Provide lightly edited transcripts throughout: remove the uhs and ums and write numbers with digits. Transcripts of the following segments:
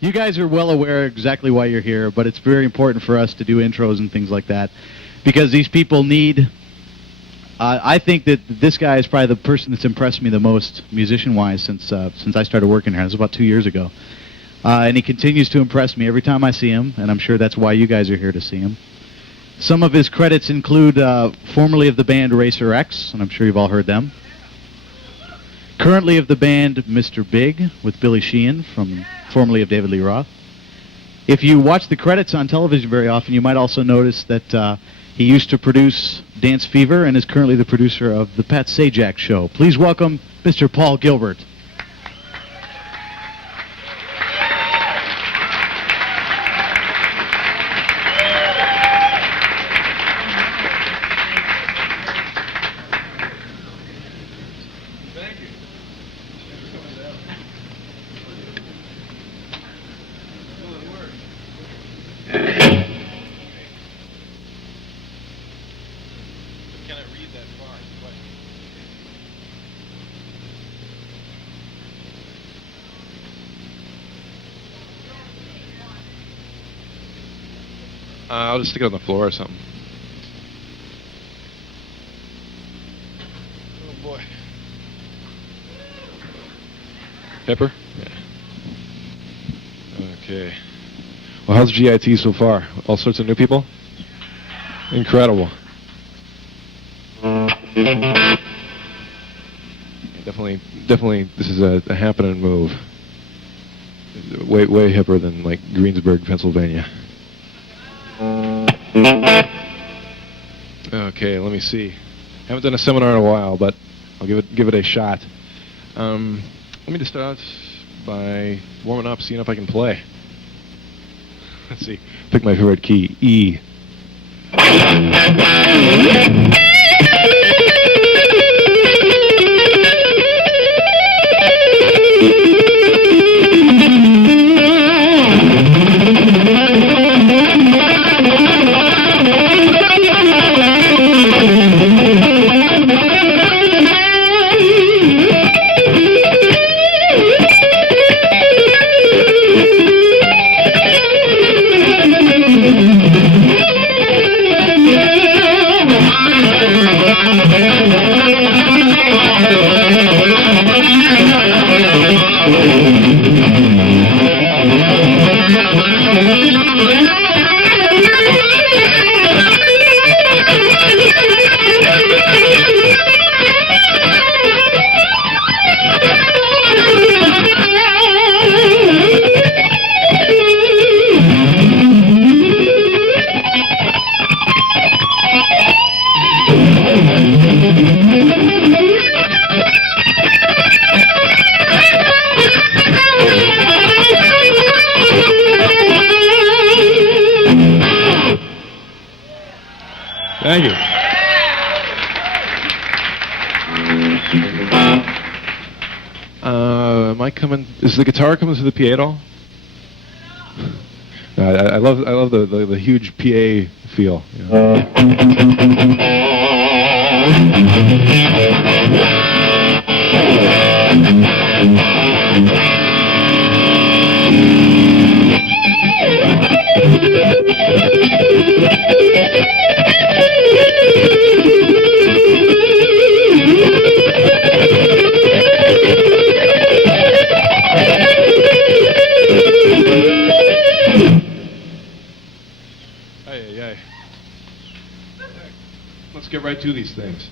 You guys are well aware exactly why you're here, but it's very important for us to do intros and things like that because these people need... I think that this guy is probably the person that's impressed me the most musician-wise since I started working here. It was about 2 years ago. And he continues to impress me every time I see him, and I'm sure that's why you guys are here to see him. Some of his credits include formerly of the band Racer X, and I'm sure you've all heard them. Currently of the band Mr. Big with Billy Sheehan, formerly of David Lee Roth. If you watch the credits on television very often, you might also notice that he used to produce Dance Fever and is currently the producer of The Pat Sajak Show. Please welcome Mr. Paul Gilbert. I'll just stick it on the floor or something. Oh boy. Pepper? Yeah. Okay. Well, how's GIT so far? All sorts of new people? Incredible. Definitely, this is a happening move. Way hipper than like Greensburg, Pennsylvania. Okay, let me see. Haven't done a seminar in a while, but I'll give it a shot. Let me just start out by warming up, seeing if I can play. Let's see. Pick my favorite key, E. Thank you. Am I coming? Is the guitar coming through the PA at all? I love the huge PA feel. You know? Let's get right to these things.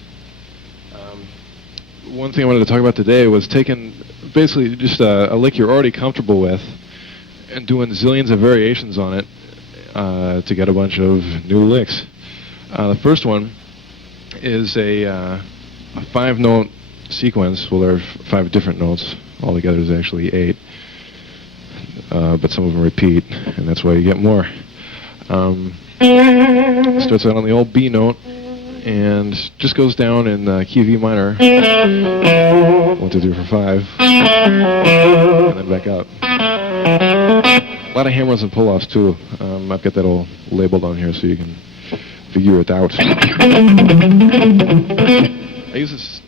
One thing I wanted to talk about today was taking basically just a lick you're already comfortable with and doing zillions of variations on it to get a bunch of new licks. The first one is a 5-note sequence. Well, there are 5 different notes. Altogether there's actually 8. But some of them repeat, and that's why you get more. Starts out on the old B note and just goes down in key V minor. 1, 2, 3, 4, 5. And then back up. A lot of hammers and pull-offs too. I've got that all labeled on here so you can figure it out. I use this.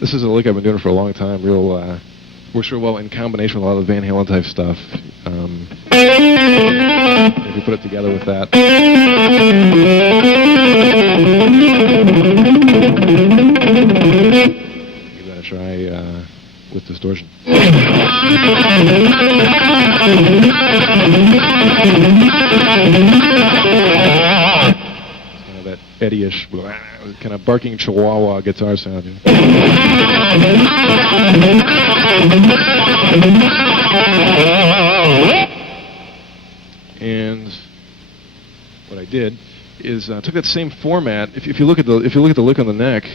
This is a lick I've been doing for a long time. Works real well in combination with a lot of the Van Halen type stuff. If you put it together with that. Give that a try with distortion. That Eddie-ish, kind of barking chihuahua guitar sound. And what I did is took that same format. If you look at the lick on the neck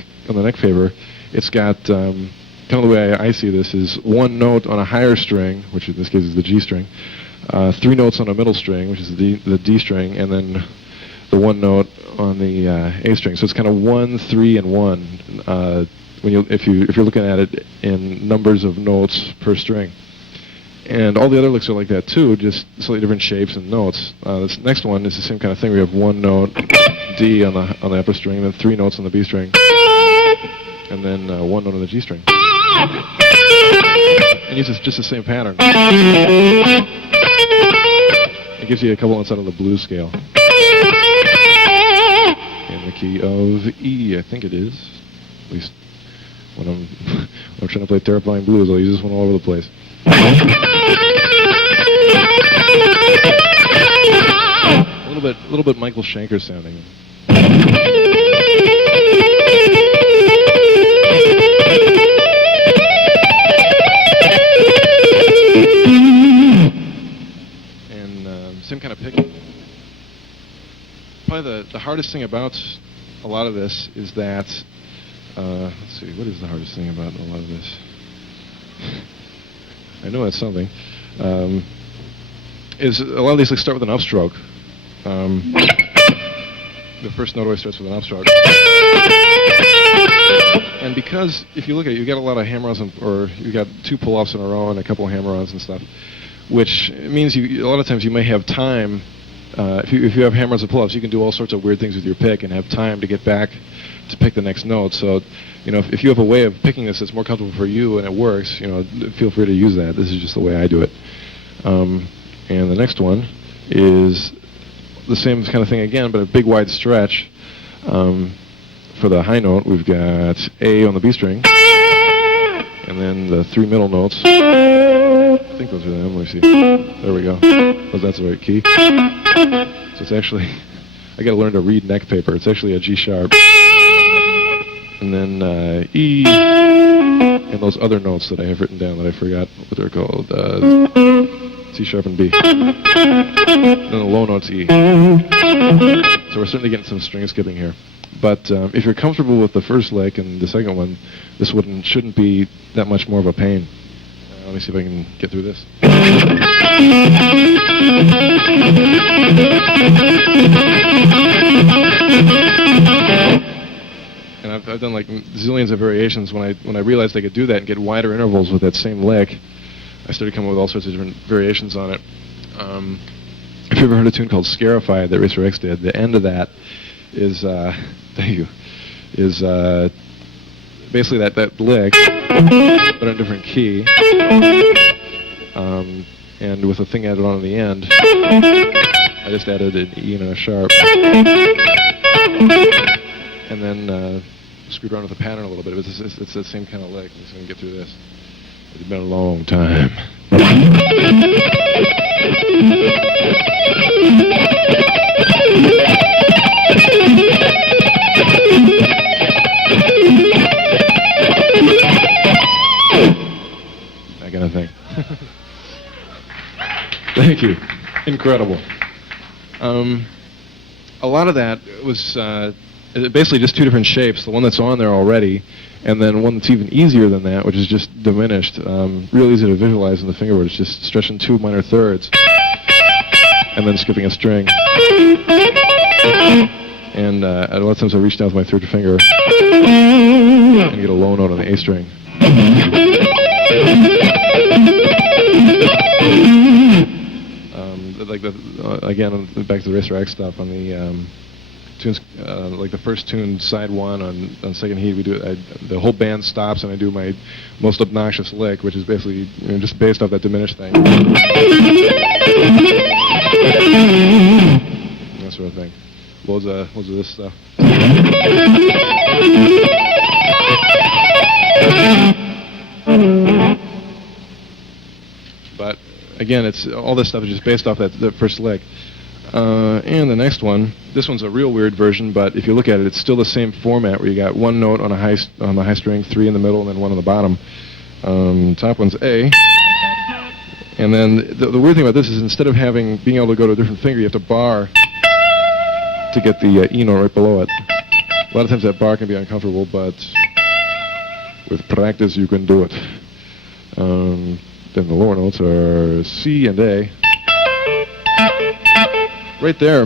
favor, it's got kind of the way I see this is one note on a higher string, which in this case is the G string, 3 notes on a middle string, which is the D string, and then the 1 note on the A string. So it's kind of 1, 3, and 1. If you're looking at it in numbers of notes per string, and all the other licks are like that too, just slightly different shapes and notes. This next one is the same kind of thing. We have 1 note D on the upper string, and then 3 notes on the B string, and then 1 note on the G string. And uses just the same pattern. It gives you a couple notes out of the blues scale. In the key of E, I think it is. At least when I'm trying to play Terrifying Blues, I'll use this one all over the place. A little bit Michael Schenker sounding. And same kind of picking. Probably the hardest thing about a lot of this is that, let's see, what is the hardest thing about a lot of this? I know that's something. Is a lot of these like start with an upstroke. The first note always starts with an upstroke. And because if you look at it, you got a lot of hammer-ons, or you got 2 pull-offs in a row and a couple of hammer-ons and stuff, which means a lot of times you may have time. If you have hammer-ons and pull-offs, you can do all sorts of weird things with your pick and have time to get back to pick the next note. So, if you have a way of picking this that's more comfortable for you and it works, feel free to use that. This is just the way I do it. And the next one is the same kind of thing again, but a big wide stretch. For the high note, we've got A on the B string, and then the 3 middle notes. I think those are them. Let me see. There we go. That's the right key. So it's actually, I got to learn to read neck paper. It's actually a G sharp. And then E, and those other notes that I have written down that I forgot what they're called. C sharp and B. And then the low note's E. So we're certainly getting some string skipping here. But if you're comfortable with the first lick and the second one, this shouldn't be that much more of a pain. Let me see if I can get through this. And I've done like zillions of variations. When I realized I could do that and get wider intervals with that same lick, I started coming up with all sorts of different variations on it. If you've ever heard a tune called Scarified that Racer X did, the end of that is basically that lick, but in a different key, and with a thing added on at the end. I just added an E and a sharp, and then screwed around with the pattern a little bit. It's the same kind of lick. I'm just going to get through this. It's been a long time. That kind of thing. Thank you. Incredible. A lot of that was basically just 2 different shapes. The one that's on there already, and then one that's even easier than that, which is just diminished. Real easy to visualize in the fingerboard. It's just stretching 2 minor thirds, and then skipping a string. And a lot of times I reach down with my 3rd finger and get a low note on the A string. Again, back to the Racer X stuff on the tunes, like the first tune, side 1 on second heat, we do the whole band stops and I do my most obnoxious lick, which is basically just based off that diminished thing. loads of this stuff. But again, it's all this stuff is just based off that first lick. And the next one, this one's a real weird version, but if you look at it, it's still the same format where you got one note on the high string, 3 in the middle, and then 1 on the bottom. Top one's A. And then the weird thing about this is instead of being able to go to a different finger, you have to bar to get the E note right below it. A lot of times that bar can be uncomfortable, but with practice you can do it. Then the lower notes are C and A. Right there,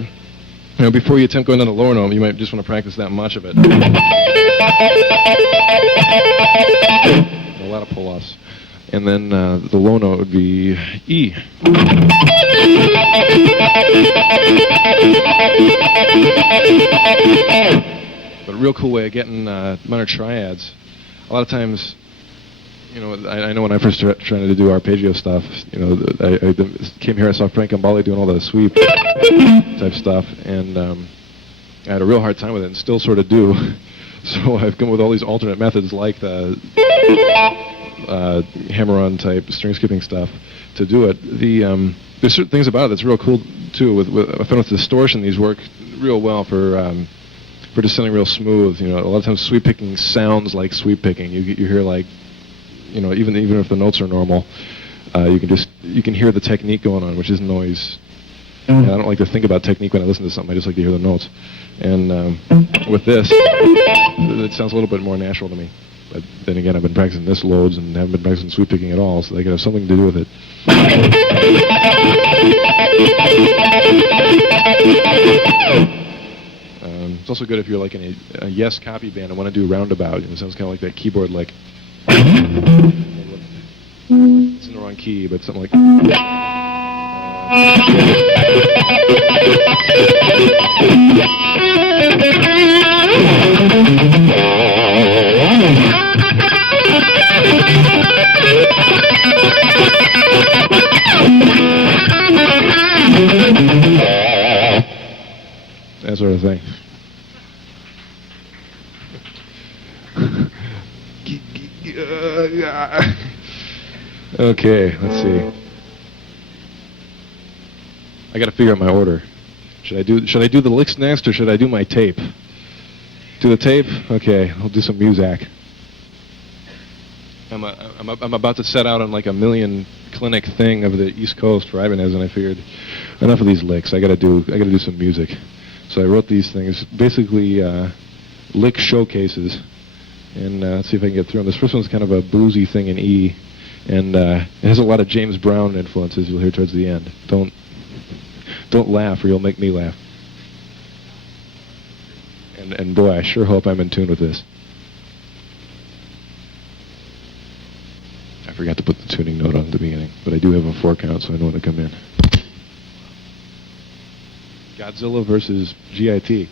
before you attempt going down the lower note, you might just want to practice that much of it. A lot of pull-offs. And then the low note would be E. But a real cool way of getting minor triads. A lot of times, I know when I first started trying to do arpeggio stuff, I came here, I saw Frank Gambale doing all the sweep type stuff, and I had a real hard time with it, and still sort of do. So I've come up with all these alternate methods, like the hammer-on type string skipping stuff, to do it. There's certain things about it that's real cool too. I found with distortion, these work real well for just sounding real smooth. A lot of times sweep picking sounds like sweep picking. You hear like, even if the notes are normal, you can hear the technique going on, which isn't always. I don't like to think about technique when I listen to something. I just like to hear the notes. And with this, it sounds a little bit more natural to me. But then again, I've been practicing this loads and haven't been practicing sweep picking at all, so they could have something to do with it. It's also good if you're like in a Yes copy band and want to do roundabout. It sounds kind of like that keyboard lick. It's in the wrong key, but something like. That sort of thing. Okay, let's see. I got to figure out my order. Should I do the licks next, or should I do my tape? Do the tape? Okay, I'll do some music. I'm about to set out on like a million clinic thing of the East Coast for Ibanez, and I figured enough of these licks. I got to do some music. So I wrote these things, basically lick showcases, and let's see if I can get through them. This first one's kind of a bluesy thing in E, and it has a lot of James Brown influences you'll hear towards the end. Don't laugh, or you'll make me laugh. And boy, I sure hope I'm in tune with this. I forgot to put the tuning note on at the beginning, but I do have a 4 count, so I know when to come in. Godzilla versus GIT.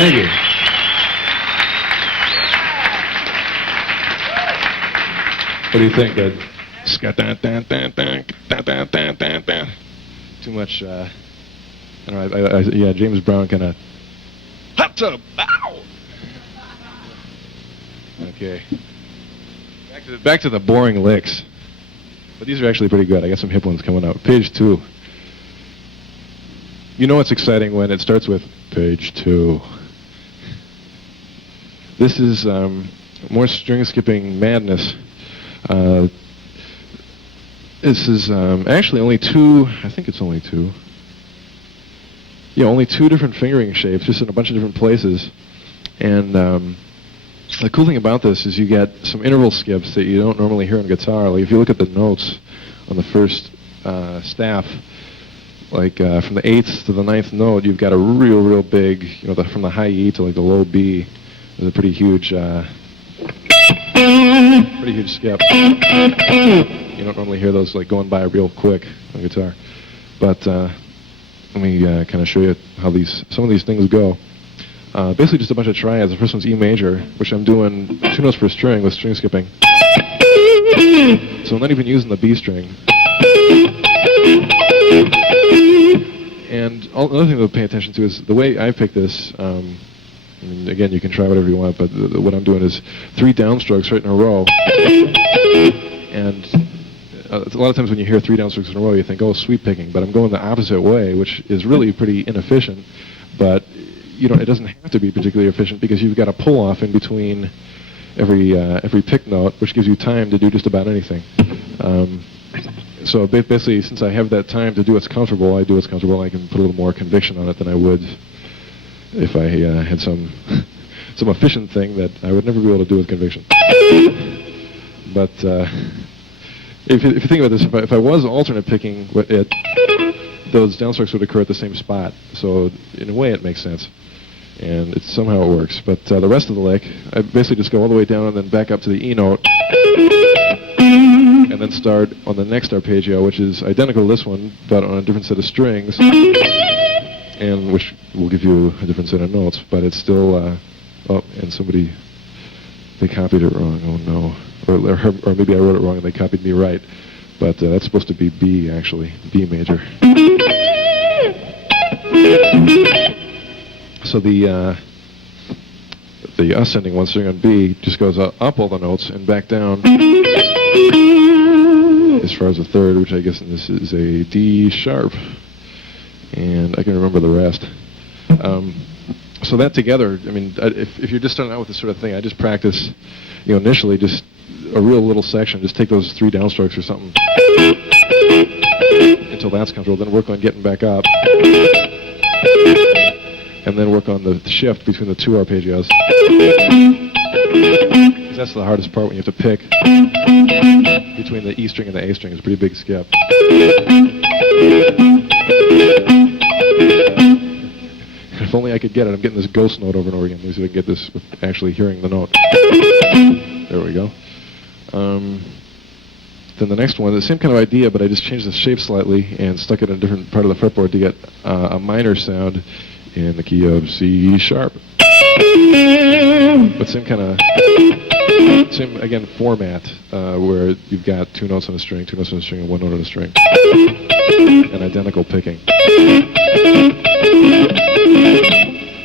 Thank you. What do you think, Ed? Too much, I don't know, yeah, James Brown kind of... Hot tub! Ow! Okay. Back to the boring licks. But these are actually pretty good. I got some hip ones coming up. Page 2. You know what's exciting when it starts with page 2. This is more string skipping madness. This is actually only 2, I think it's only 2. Yeah, only 2 different fingering shapes, just in a bunch of different places. And the cool thing about this is you get some interval skips that you don't normally hear on guitar. Like if you look at the notes on the first staff, like from the 8th to the 9th note, you've got a real big, from the high E to like the low B, there's a pretty huge skip. You don't normally hear those like going by real quick on guitar. But let me kind of show you how some of these things go. Basically just a bunch of triads. The first one's E major, which I'm doing 2 notes per string with string skipping. So I'm not even using the B string. And another thing to pay attention to is the way I pick this. Again, you can try whatever you want, but what I'm doing is 3 downstrokes right in a row. And a lot of times when you hear 3 downstrokes in a row, you think, oh, sweep picking. But I'm going the opposite way, which is really pretty inefficient. But it doesn't have to be particularly efficient because you've got a pull off in between every pick note, which gives you time to do just about anything. So basically, since I have that time to do what's comfortable, I do what's comfortable. I can put a little more conviction on it than I would if I had some efficient thing that I would never be able to do with conviction. But if you think about this, if I was alternate picking it, those downstrokes would occur at the same spot. So in a way, it makes sense. And somehow it works. But the rest of the lick, I basically just go all the way down and then back up to the E note. And then start on the next arpeggio, which is identical to this one, but on a different set of strings. And which will give you a different set of notes. But it's still, and somebody, they copied it wrong. Oh no. Or maybe I wrote it wrong and they copied me right. But that's supposed to be B, actually. B major. So the ascending one string on B just goes up all the notes and back down as far as the third, which I guess this is a D sharp. And I can remember the rest. So that together, if you're just starting out with this sort of thing, I just practice, initially just a real little section. Just take those 3 downstrokes or something until that's comfortable. Then work on getting back up. And then work on the shift between the 2 arpeggios. Because that's the hardest part when you have to pick between the E string and the A string. It's a pretty big skip. If only I could get it. I'm getting this ghost note over and over again. Let me see if I can get this with actually hearing the note. There we go. Then the next one, the same kind of idea, but I just changed the shape slightly and stuck it in a different part of the fretboard to get a minor sound in the key of C sharp. But same kind of, again, format, where you've got 2 notes on a string, 2 notes on a string, and 1 note on a string. And identical picking.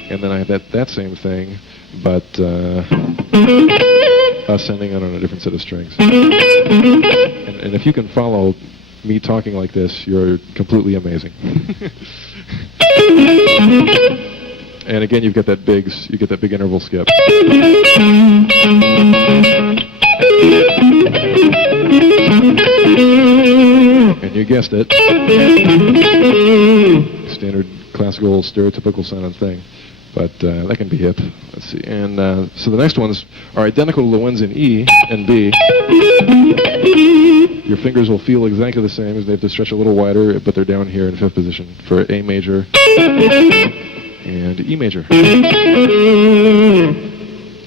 And then I have that same thing, but ascending on a different set of strings. And if you can follow me talking like this, you're completely amazing. And again, you get that big interval skip. And you guessed it, standard classical stereotypical sounding thing. But that can be hip. Let's see. And so the next ones are identical to the ones in E and B. Your fingers will feel exactly the same, as they have to stretch a little wider, but they're down here in 5th position for A major and E major.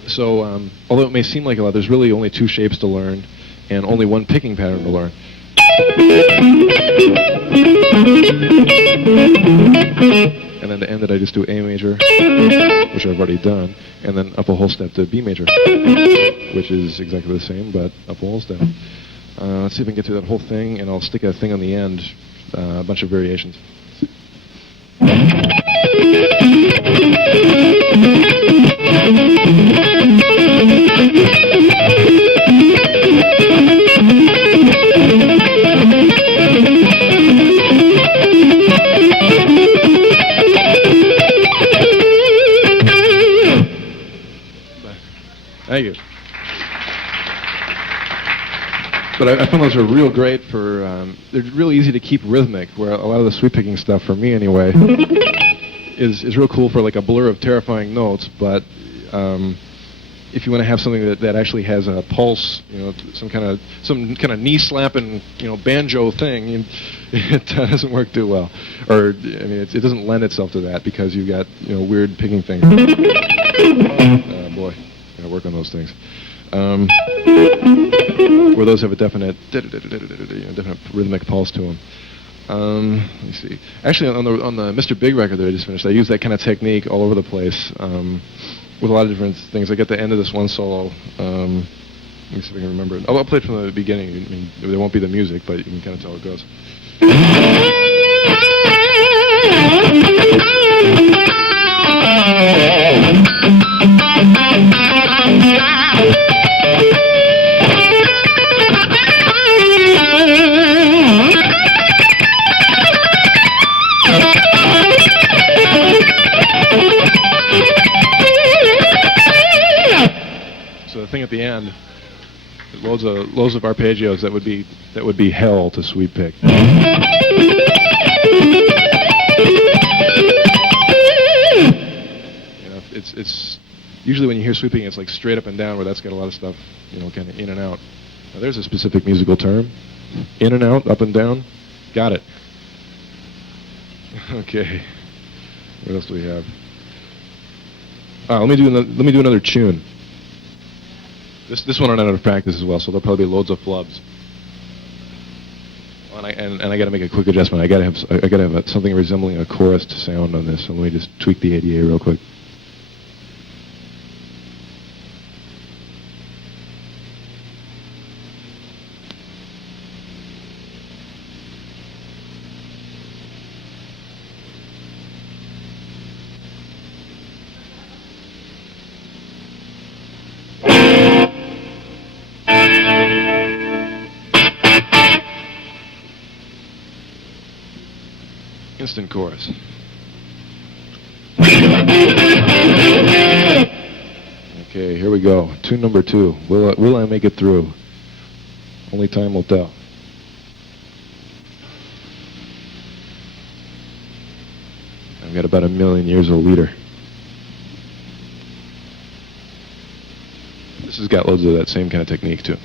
So although it may seem like a lot, there's really only 2 shapes to learn and only 1 picking pattern to learn. And and then to end it I just do A major, which I've already done, and then up a whole step to B major, which is exactly the same, but up a whole step. Let's see if I can get through that whole thing, and I'll stick a thing on the end, a bunch of variations. Thank you. But I found those are real great for, they're really easy to keep rhythmic, where a lot of the sweep picking stuff, for me anyway, is real cool for like a blur of terrifying notes, but if you want to have something that actually has a pulse, you know, some kind of knee slapping, you know, banjo thing, it doesn't work too well. Or, I mean, it doesn't lend itself to that because you've got, you know, weird picking things. Boy. Gotta work on those things. Where those have a definite rhythmic pulse to them. Let me see. Actually, on the Mr. Big record that I just finished, I use that kind of technique all over the place with a lot of different things. I get the end of this one solo. Let me see if I can remember it. I'll play it from the beginning. I mean, there won't be the music, but you can kind of tell how it goes. So the thing at the end, loads of arpeggios that would be hell to sweep pick. You know, it's usually when you hear sweeping, it's like straight up and down, where that's got a lot of stuff, you know, kind of in and out. Now there's a specific musical term: in and out, up and down. Got it. Okay. What else do we have? Let me do another tune. This one I'm out of practice as well, so there'll probably be loads of flubs. And I got to make a quick adjustment. I got to have something resembling a chorus sound on this. So let me just tweak the ADA real quick. Instant chorus. Okay, here we go. Tune number 2. Will I make it through? Only time will tell. I've got about 1,000,000 years of leader. This has got loads of that same kind of technique too.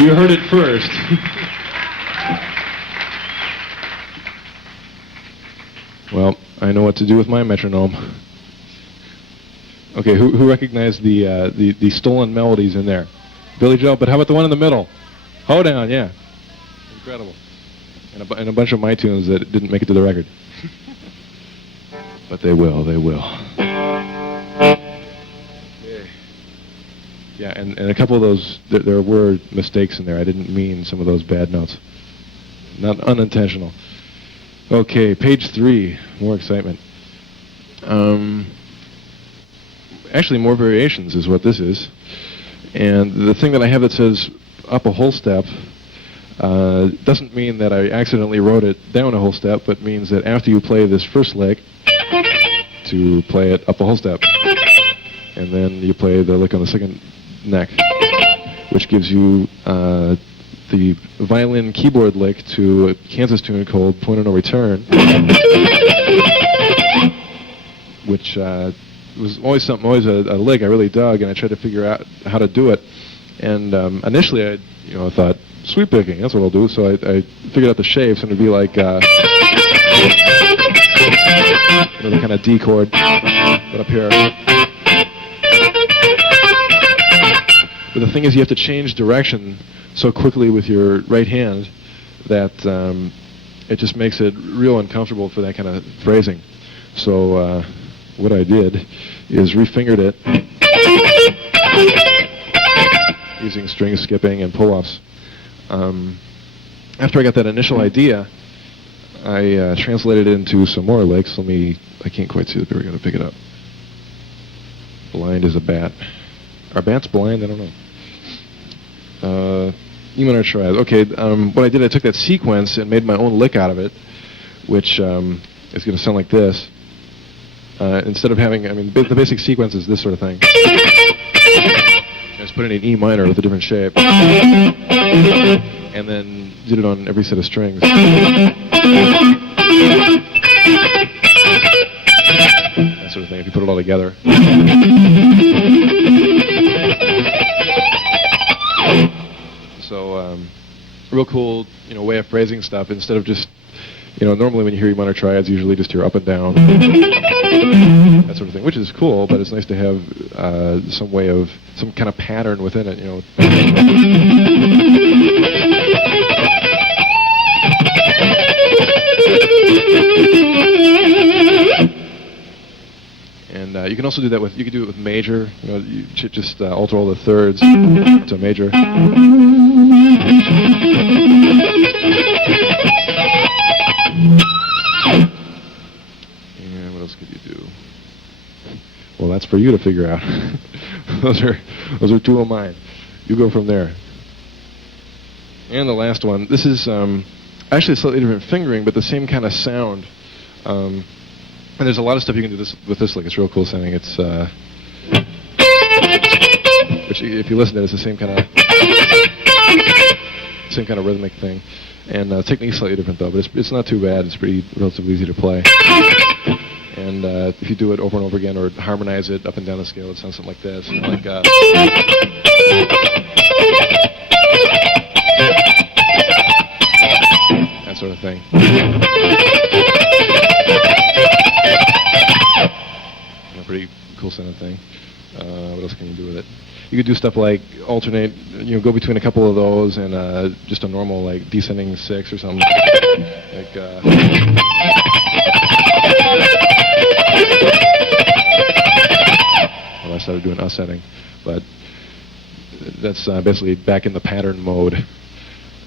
You heard it first. Well, I know what to do with my metronome. Okay, who recognized the stolen melodies in there? Billy Joe, but how about the one in the middle? Hoedown, yeah. Incredible. And a bunch of my tunes that didn't make it to the record. But they will. Yeah, and a couple of those, there were mistakes in there. I didn't mean some of those bad notes. Not unintentional. Okay, page 3, more excitement. Actually, more variations is what this is. And the thing that I have that says up a whole step doesn't mean that I accidentally wrote it down a whole step, but means that after you play this first lick, to play it up a whole step. And then you play the lick on the second neck, which gives you the violin keyboard lick to a Kansas tune called Point of No Return, which was always a lick I really dug, and I tried to figure out how to do it. And initially I thought, sweep picking, that's what I'll do. So I figured out the shapes, and it'd be like the kind of D chord, but up here. But the thing is, you have to change direction so quickly with your right hand that it just makes it real uncomfortable for that kind of phrasing. So what I did is refingered it using string skipping and pull-offs. After I got that initial idea, I translated it into some more licks. I can't quite see it, but we're going to pick it up. Blind as a bat. Are bats blind? I don't know. E minor triad. Okay, what I did, I took that sequence and made my own lick out of it, which is going to sound like this. Instead of having, the basic sequence is this sort of thing. I just put it in E minor with a different shape, and then did it on every set of strings. That sort of thing, if you put it all together. So, real cool, way of phrasing stuff. Instead of just, normally when you hear E minor triads, you usually just hear up and down, that sort of thing, which is cool. But it's nice to have some kind of pattern within it, And you can also do that you could do it with major. You should just alter all the thirds to major. And what else could you do? Well, that's for you to figure out. Those are two of mine. You go from there. And the last one. This is actually a slightly different fingering, but the same kind of sound. And there's a lot of stuff you can do with this lick. It's real cool sounding. It's which, if you listen to it, it's the same kind of rhythmic thing. And the technique's slightly different though, but it's not too bad. It's relatively easy to play. And if you do it over and over again, or harmonize it up and down the scale, it sounds something like this. Like that sort of thing. Pretty cool sounding thing. What else can you do with it? You could do stuff like alternate, go between a couple of those and just a normal like descending 6 or something. Like well, I started doing setting, but that's basically back in the pattern mode.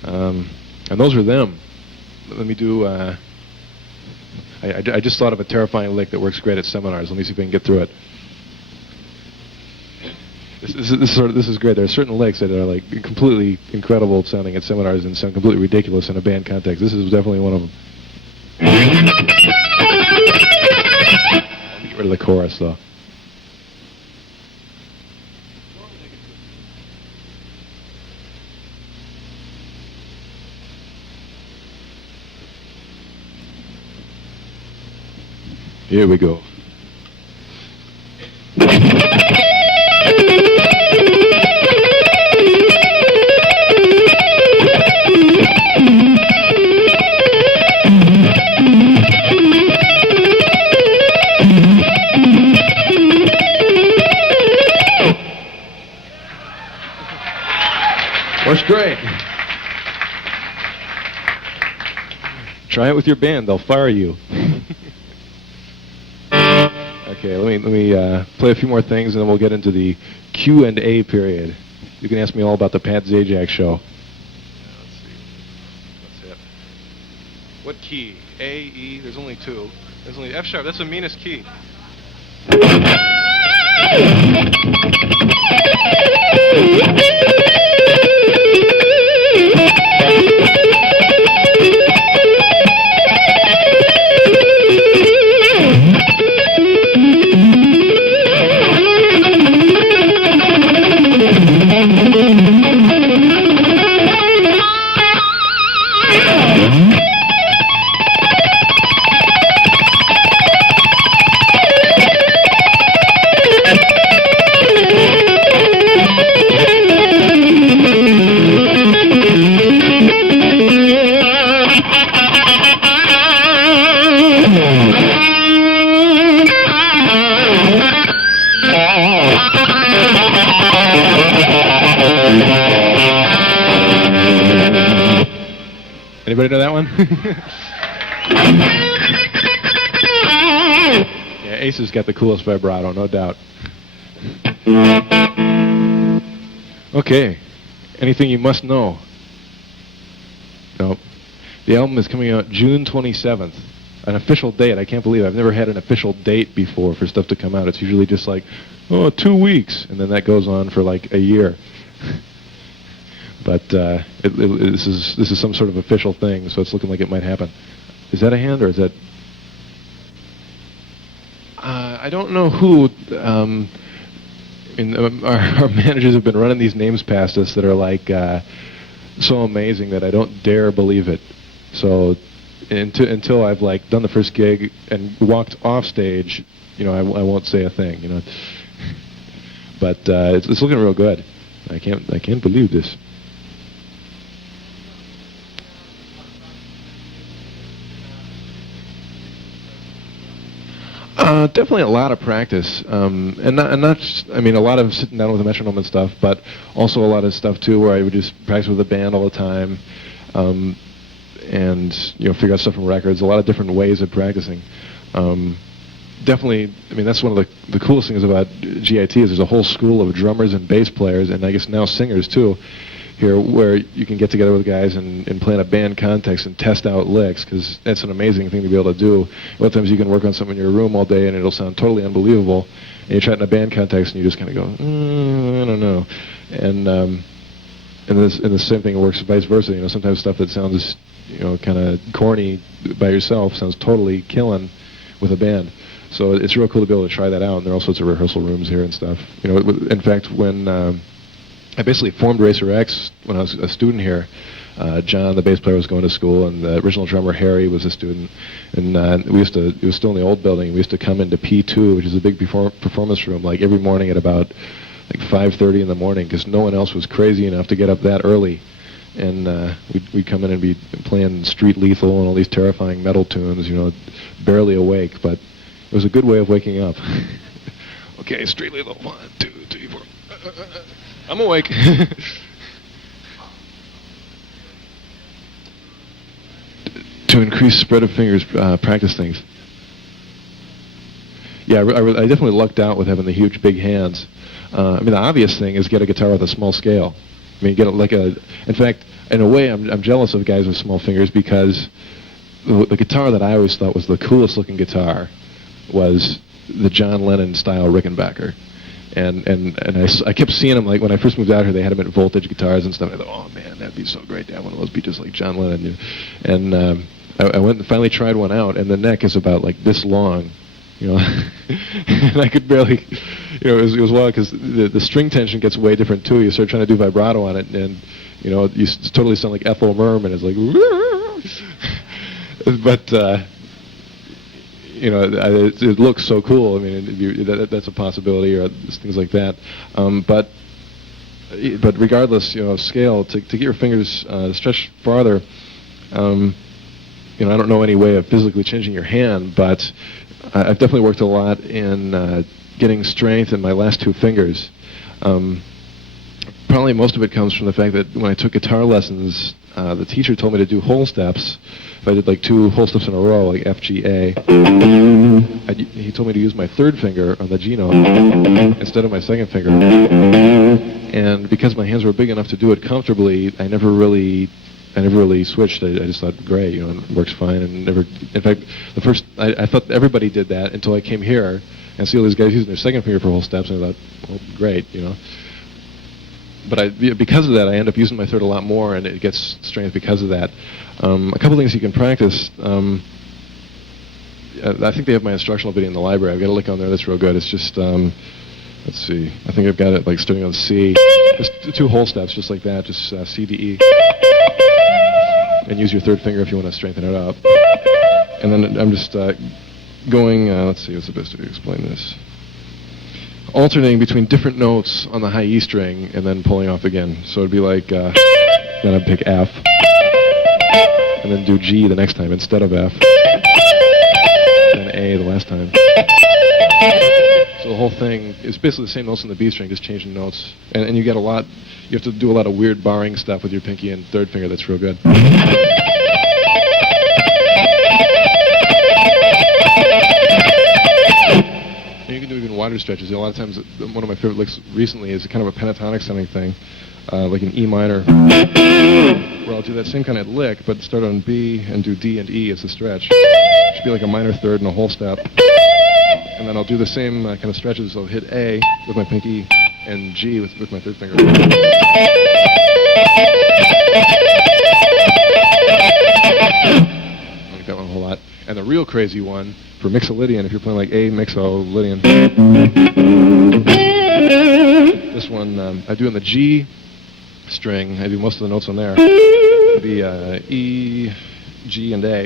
And those are them. Let me do. I just thought of a terrifying lick that works great at seminars. Let me see if I can get through it. This is great. There are certain licks that are like completely incredible sounding at seminars and sound completely ridiculous in a band context. This is definitely one of them. Let me get rid of the chorus though. Here we go. That's great. Try it with your band; they'll fire you. Okay, let me play a few more things, and then we'll get into the Q&A period. You can ask me all about the Pat Zajac show. Let's see. That's it. What key? A, E. There's only two. There's only F sharp. That's the meanest key. Anybody know that one? Yeah, Ace has got the coolest vibrato, no doubt. Okay. Anything you must know? Nope. The album is coming out June 27th. An official date. I can't believe it. I've never had an official date before for stuff to come out. It's usually just like, 2 weeks, and then that goes on for like a year. But this is some sort of official thing, so it's looking like it might happen. Is that a hand, or is that? I don't know who. Our managers have been running these names past us that are like so amazing that I don't dare believe it. So until I've like done the first gig and walked off stage, I won't say a thing. But it's looking real good. I can't believe this. Definitely a lot of practice, and not just, a lot of sitting down with a metronome and stuff, but also a lot of stuff too where I would just practice with the band all the time, and figure out stuff from records. A lot of different ways of practicing. Definitely, that's one of the coolest things about GIT is there's a whole school of drummers and bass players, and I guess now singers too, here, where you can get together with guys and play in a band context and test out licks, because that's an amazing thing to be able to do. A lot of times you can work on something in your room all day and it'll sound totally unbelievable, and you try it in a band context and you just kind of go, I don't know. And the same thing works vice versa. Sometimes stuff that sounds kind of corny by yourself sounds totally killing with a band. So it's real cool to be able to try that out, and there are all sorts of rehearsal rooms here and stuff. In fact, when I basically formed Racer X when I was a student here. John, the bass player, was going to school, and the original drummer, Harry, was a student. And it was still in the old building. We used to come into P2, which is a big performance room, like every morning at about like 5:30 in the morning, because no one else was crazy enough to get up that early. And we'd come in and be playing Street Lethal and all these terrifying metal tunes, barely awake, but it was a good way of waking up. Okay, Street Lethal, 1, 2, 3, 4. I'm awake. To increase spread of fingers, practice things. Yeah, I definitely lucked out with having the huge, big hands. The obvious thing is get a guitar with a small scale. Get in fact, in a way, I'm jealous of guys with small fingers, because the guitar that I always thought was the coolest looking guitar was the John Lennon style Rickenbacker. And I kept seeing them, like when I first moved out here, they had them at Voltage guitars and stuff. And I thought, oh man, that'd be so great to have one of those be just like John Lennon. And I went and finally tried one out, and the neck is about like this long, and I could barely, it was wild, because the string tension gets way different too. You start trying to do vibrato on it, and you totally sound like Ethel Merman. It's like, but it looks so cool. That's a possibility, or things like that. But regardless, of scale, to get your fingers stretched farther, I don't know any way of physically changing your hand, but I've definitely worked a lot in getting strength in my last two fingers. probably most of it comes from the fact that when I took guitar lessons, the teacher told me to do whole steps. If I did like 2 whole steps in a row, like F, G, A, he told me to use my third finger on the G note instead of my second finger. And because my hands were big enough to do it comfortably, I never really switched. I just thought, great, it works fine. And never, in fact, I thought everybody did that until I came here and see all these guys using their second finger for whole steps, and I thought, well, great, But because of that, I end up using my third a lot more, and it gets strength because of that. A couple things you can practice. I think they have my instructional video in the library. I've got a lick on there that's real good. It's just, let's see. I think I've got it like starting on C. Just 2 whole steps, just like that. Just C, D, E. And use your third finger if you want to strengthen it up. And then I'm just going, let's see, what's the best way to explain this? Alternating between different notes on the high E string and then pulling off again. So it'd be like, then I'd pick F, and then do G the next time instead of F, then A the last time. So the whole thing is basically the same notes on the B string, just changing notes. And you get you have to do a lot of weird barring stuff with your pinky and third finger that's real good. You can do even wider stretches. A lot of times, one of my favorite licks recently is kind of a pentatonic sounding thing, like an E minor, where I'll do that same kind of lick, but start on B and do D and E as a stretch. It should be like a minor third and a whole step. And then I'll do the same kind of stretches. I'll hit A with my pinky and G with my third finger. I like that one a whole lot. And the real crazy one for Mixolydian, if you're playing like A Mixolydian, this one I do in the G string. I do most of the notes on there. The E, G, and A.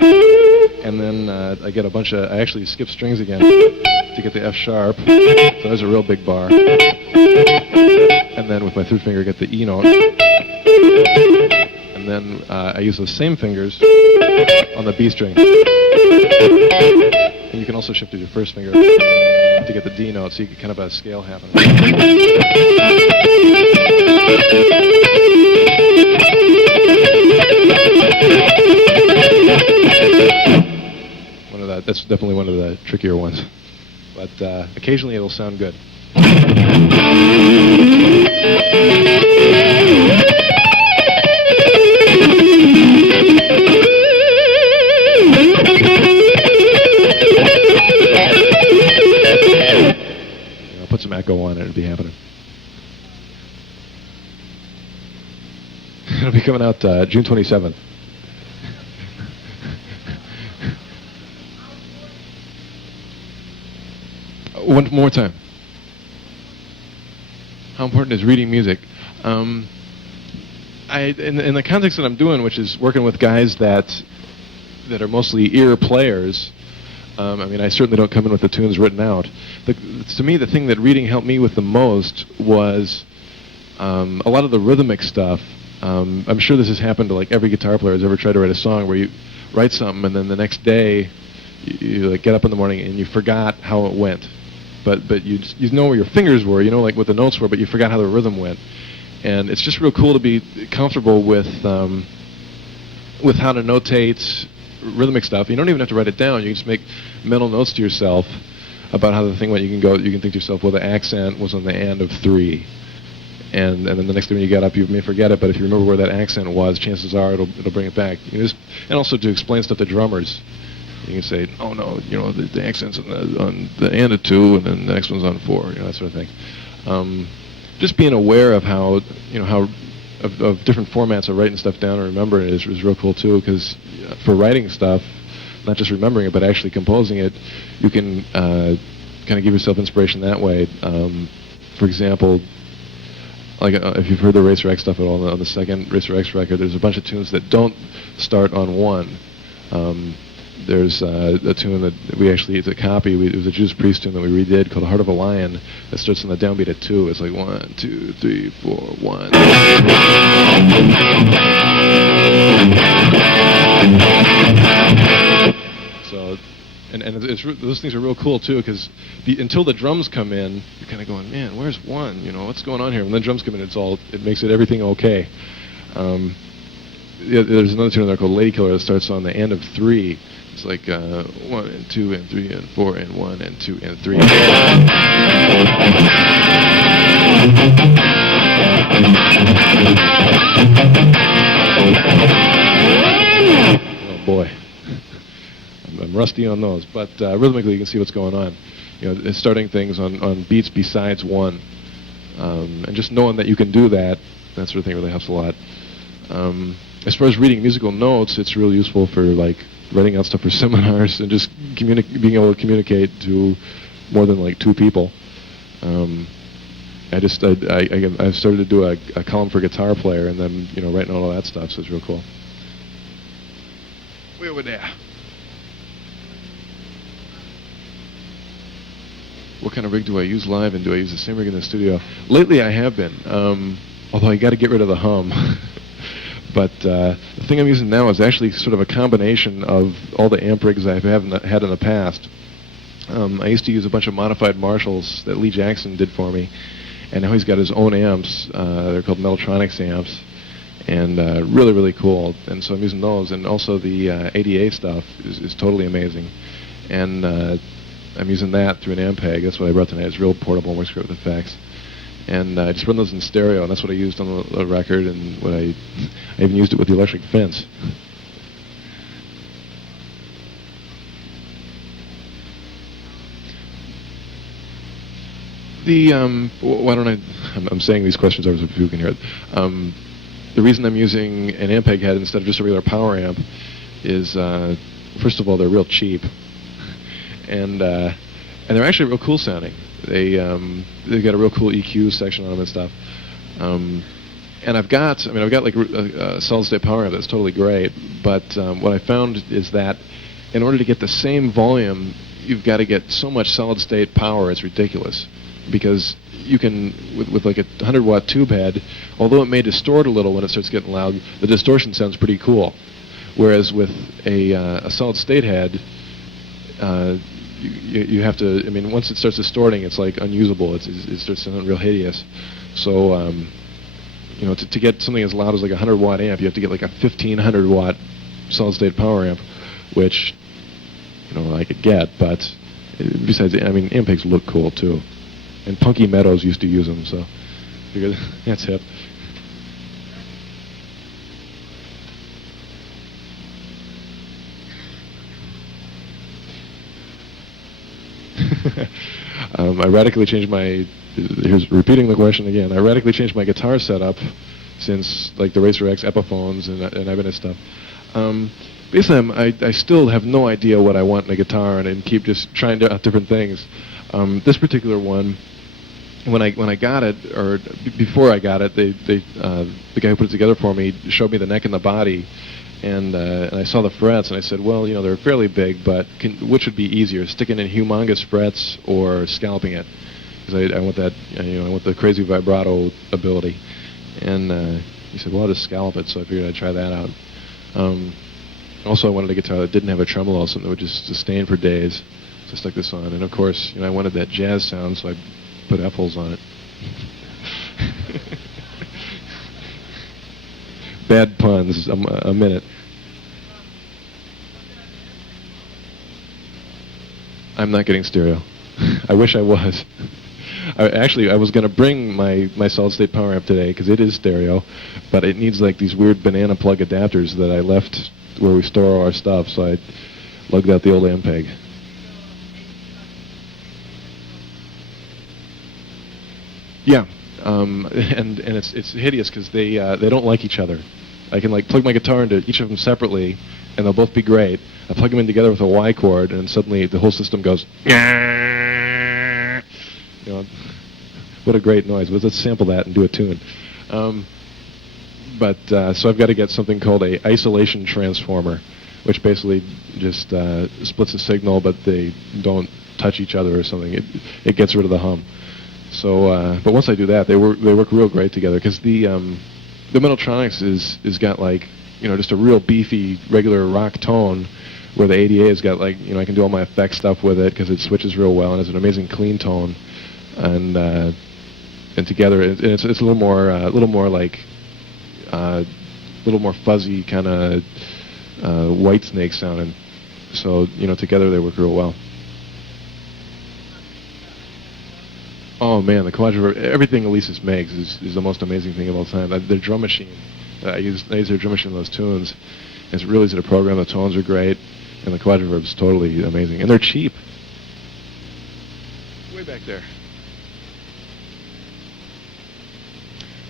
And then I get I actually skip strings again to get the F sharp. So there's a real big bar. And then with my third finger, I get the E note. And then I use those same fingers on the B string. And you can also shift to your first finger to get the D note, so you get kind of a scale happening. That's definitely one of the trickier ones. But occasionally it'll sound good. I'll put some echo on it, it'll be happening. It'll be coming out June 27th. One more time. How important is reading music? In the context that I'm doing, which is working with guys that are mostly ear players, I certainly don't come in with the tunes written out. To me, the thing that reading helped me with the most was a lot of the rhythmic stuff. I'm sure this has happened to like every guitar player who's ever tried to write a song, where you write something and then the next day you like get up in the morning and you forgot how it went. But you know where your fingers were, like what the notes were, but you forgot how the rhythm went. And it's just real cool to be comfortable with how to notate rhythmic stuff. You don't even have to write it down. You can just make mental notes to yourself about how the thing went. You can think to yourself, well, the accent was on the and of 3. And then the next time you get up, you may forget it, but if you remember where that accent was, chances are it'll bring it back. And also to explain stuff to drummers. You can say, oh no, the accent's on the and of 2, and then the next one's on 4, that sort of thing. Just being aware of how of different formats of writing stuff down and remembering it is real cool too. Because for writing stuff, not just remembering it, but actually composing it, you can kind of give yourself inspiration that way. For example, like if you've heard the Racer X stuff at all, on the second Racer X record, there's a bunch of tunes that don't start on 1. There's a tune that it's a copy. It was a Judas Priest tune that we redid called Heart of a Lion that starts on the downbeat at 2. It's like 1, 2, 3, 4, 1. So and those things are real cool too, because until the drums come in, you're kind of going, man, where's one? You know, what's going on here? When the drums come in, it makes everything okay. Yeah, there's another tune in there called Lady Killer that starts on the end of 3. It's like 1 and 2 and 3 and 4 and 1 and 2 and 3. Oh boy, I'm rusty on those, but rhythmically you can see what's going on. You know, it's starting things on beats besides 1, and just knowing that you can do that sort of thing really helps a lot. As far as reading musical notes, it's really useful for like writing out stuff for seminars and just being able to communicate to more than like 2 people. I've started to do a column for guitar player, and then writing all of that stuff, so it's real cool. Way over there. What kind of rig do I use live, and do I use the same rig in the studio? Lately I have been, although I got to get rid of the hum. But the thing I'm using now is actually sort of a combination of all the amp rigs I've had in the past. I used to use a bunch of modified Marshalls that Lee Jackson did for me, and now he's got his own amps. They're called Metaltronics amps, and really, really cool. And so I'm using those, and also the ADA stuff is totally amazing. And I'm using that through an Ampeg. That's what I brought tonight. It's real portable and works great with effects. And I just run those in stereo, and that's what I used on the record, and I even used it with the electric fence. Why don't I'm saying these questions over so people can hear it. The reason I'm using an Ampeg head instead of just a regular power amp is, first of all, they're real cheap, and they're actually real cool sounding. They've got a real cool EQ section on them and stuff. And I've got like a solid-state power amp that's totally great, but what I found is that in order to get the same volume, you've got to get so much solid-state power, it's ridiculous. Because you can, with like a 100-watt tube head, although it may distort a little when it starts getting loud, the distortion sounds pretty cool. Whereas with a solid-state head, you have to, once it starts distorting, it's like unusable. It starts sounding real hideous. So, to get something as loud as like a 100-watt amp, you have to get like a 1,500-watt solid-state power amp, which, I could get, but besides, Ampegs look cool too. And Punky Meadows used to use them, so I figured that's hip. I radically changed here's repeating the question again, I radically changed my guitar setup since like the Racer X Epiphones and Ibanez stuff. Basically, I still have no idea what I want in a guitar, and keep just trying out different things. This particular one, when I got it, or before I got it, the guy who put it together for me showed me the neck and the body, and I saw the frets, and I said, well, they're fairly big, but which would be easier, sticking in humongous frets or scalping it? Because I want that, I want the crazy vibrato ability. And he said, well, I'll just scallop it, so I figured I'd try that out. Also, I wanted a guitar that didn't have a tremolo, something that would just sustain for days. So I stuck this on, and of course, I wanted that jazz sound, so I put F-holes on it. Bad puns, a minute. I'm not getting stereo. I wish I was. I was going to bring my solid-state power amp today, because it is stereo, but it needs like these weird banana plug adapters that I left where we store all our stuff, so I lugged out the old Ampeg. Yeah, and it's hideous because they don't like each other. I can like plug my guitar into each of them separately, and they'll both be great. I plug them in together with a Y cord, and suddenly the whole system goes. What a great noise! Let's sample that and do a tune. So I've got to get something called a isolation transformer, which basically just splits the signal, but they don't touch each other or something. It gets rid of the hum. So, but once I do that, they work real great together, because the Metaltronics is got like just a real beefy regular rock tone, where the ADA has got like, I can do all my effect stuff with it because it switches real well and has an amazing clean tone, and together it's a little more like a little more fuzzy kind of White Snake sounding. So together they work real well. Oh man, the quadriverb, everything Alesis makes is the most amazing thing of all time. Their drum machine, I use their drum machine in those tunes. It's really easy to program. The tones are great, and the quadriverb is totally amazing, and they're cheap. Way back there.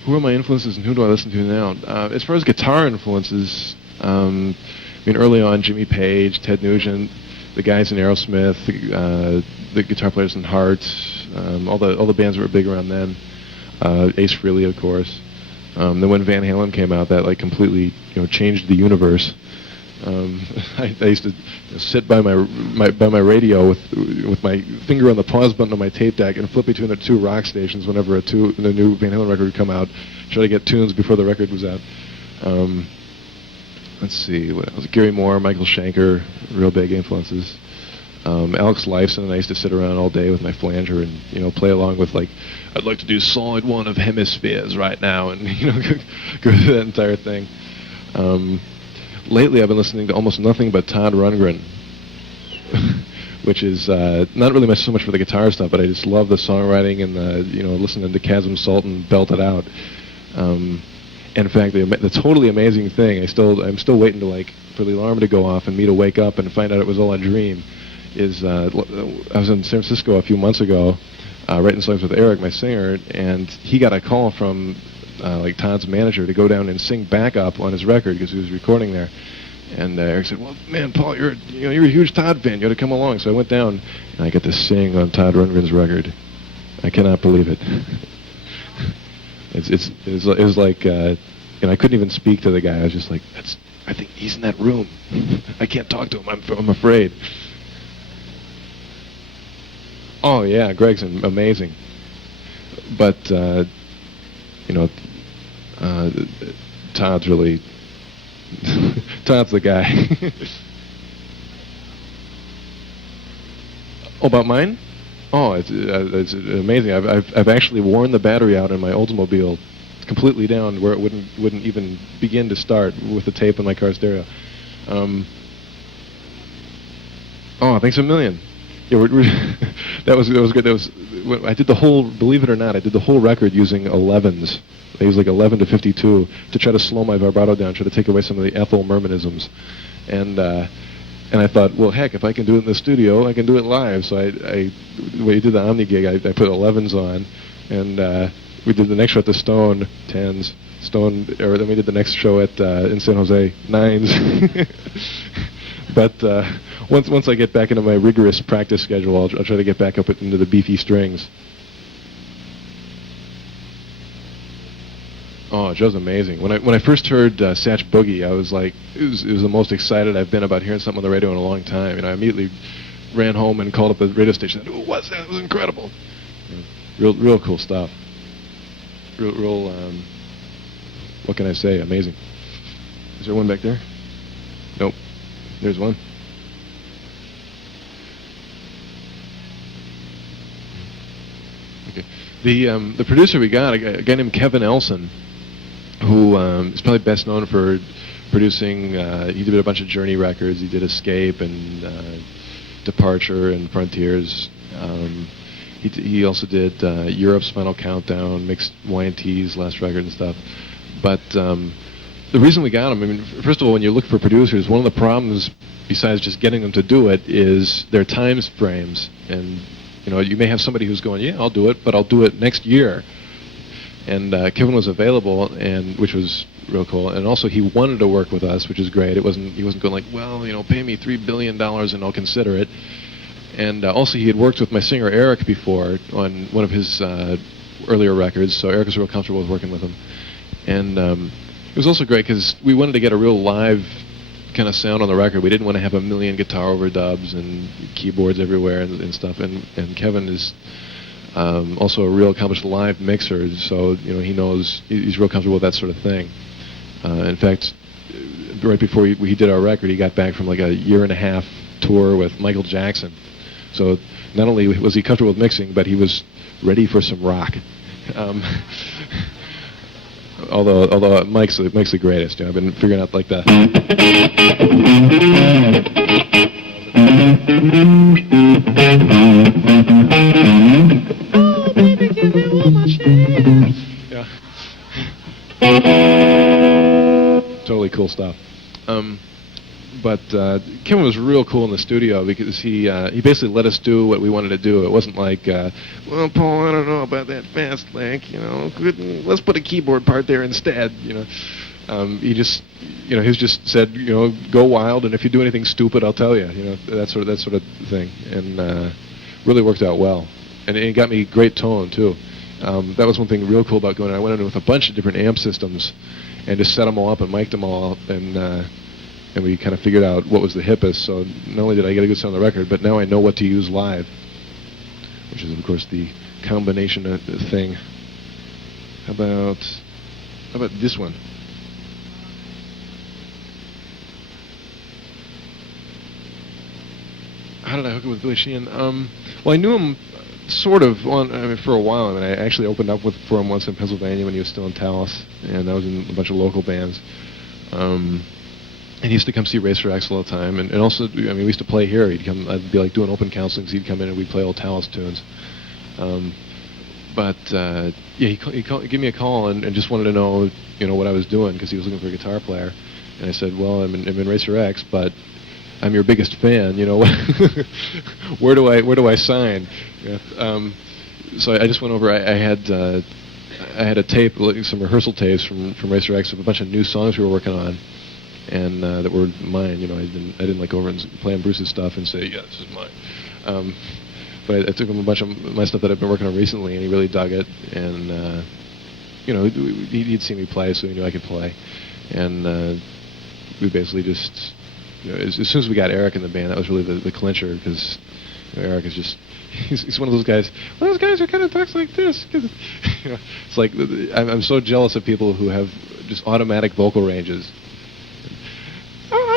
Who are my influences, and who do I listen to now? As far as guitar influences, early on, Jimmy Page, Ted Nugent, the guys in Aerosmith, the guitar players in Heart, all the bands that were big around then. Ace Frehley, of course. Then when Van Halen came out, that like completely changed the universe. I used to sit by my radio with my finger on the pause button on my tape deck and flip between the two rock stations whenever the new Van Halen record would come out, try to get tunes before the record was out. Let's see, what else? Gary Moore, Michael Schenker, real big influences. Alex Lifeson and I used to sit around all day with my flanger and play along with like, I'd like to do side one of Hemispheres right now, and go through that entire thing. Lately I've been listening to almost nothing but Todd Rundgren, which is not really so much for the guitar stuff, but I just love the songwriting and listening to Chasm Sultan belt it out. In fact, the totally amazing thing, I'm still waiting to for the alarm to go off and me to wake up and find out it was all a dream. Is I was in San Francisco a few months ago, writing songs with Eric, my singer, and he got a call from Todd's manager to go down and sing backup on his record because he was recording there. And Eric said, "Well, man, Paul, you're a huge Todd fan. You ought to come along." So I went down and I got to sing on Todd Rundgren's record. I cannot believe it. It was like, and I couldn't even speak to the guy. I was just like, I think he's in that room. I can't talk to him. I'm afraid. Oh yeah, Greg's amazing. But Todd's really Todd's the guy. Oh, about mine? Oh, it's amazing. I've actually worn the battery out in my Oldsmobile completely down where it wouldn't even begin to start with the tape in my car stereo. Oh, thanks a million. Yeah, that was good. I did the whole, believe it or not, I did the whole record using 11s. I used like 11 to 52 to try to slow my vibrato down, try to take away some of the Ethel Mermanisms. And I thought, well, heck, if I can do it in the studio, I can do it live. So when we did the Omni gig, I put 11s on, and we did the next show at the Stone, 10s. Or then we did the next show in San Jose, 9s. But once I get back into my rigorous practice schedule, I'll try to get back up into the beefy strings. Oh, Joe's amazing. When I first heard Satch Boogie, I was like, it was the most excited I've been about hearing something on the radio in a long time. And I immediately ran home and called up the radio station. And, what's that? It was incredible. Real cool stuff. Real. What can I say? Amazing. Is there one back there? Nope. There's one. Okay. The producer we got, a guy named Kevin Elson, who is probably best known for producing. He did a bunch of Journey records. He did Escape and Departure and Frontiers. He also did Europe's Final Countdown, mixed Y&T's last record and stuff. But the reason we got him, I mean, first of all, when you look for producers, one of the problems, besides just getting them to do it, is their time frames. And you may have somebody who's going, yeah, I'll do it, but I'll do it next year. And Kevin was available, which was real cool. And also, he wanted to work with us, which is great. He wasn't going like, well, pay me $3 billion and I'll consider it. And also, he had worked with my singer Eric before on one of his earlier records, so Eric was real comfortable with working with him. And it was also great because we wanted to get a real live kind of sound on the record. We didn't want to have a million guitar overdubs and keyboards everywhere and stuff. And Kevin is also a real accomplished live mixer, so he knows he's real comfortable with that sort of thing. In fact, right before he did our record, he got back from like a 1.5 year tour with Michael Jackson. So not only was he comfortable with mixing, but he was ready for some rock. Although Mike's the greatest. I've been figuring out like the. Oh, baby, give me all my shit. Yeah. Totally cool stuff. But Kim was real cool in the studio because he basically let us do what we wanted to do. It wasn't like, well, Paul, I don't know about that fast lick, let's put a keyboard part there instead, He just, he just said, go wild, and if you do anything stupid, I'll tell you, that sort of thing, and really worked out well, and it got me great tone too. That was one thing real cool about going. I went in with a bunch of different amp systems, and just set them all up and mic'd them all up, and we kind of figured out what was the hippest. So not only did I get a good sound on the record, but now I know what to use live, which is of course the combination thing. How about this one? How did I hook it with Billy Sheehan? Well, I knew him sort of for a while. I actually opened up for him once in Pennsylvania when he was still in Taos, and I was in a bunch of local bands. And he used to come see Racer X all the time, and also, we used to play here. He'd come. I'd be like doing open counselings. He'd come in and we'd play old Taos tunes. He gave me a call and just wanted to know, what I was doing because he was looking for a guitar player. And I said, well, I'm in Racer X, but I'm your biggest fan. Where do I sign? So I just went over. I had a tape, some rehearsal tapes from Racer X of a bunch of new songs we were working on. And that were mine, I didn't like go over and play on Bruce's stuff and say, yeah, this is mine. But I took him a bunch of my stuff that I've been working on recently, and he really dug it. And he'd seen me play, so he knew I could play. And we basically just, as soon as we got Eric in the band, that was really the clincher, because Eric is just. He's one of those guys. Well, those guys are kind of talks like this. It's like I'm so jealous of people who have just automatic vocal ranges.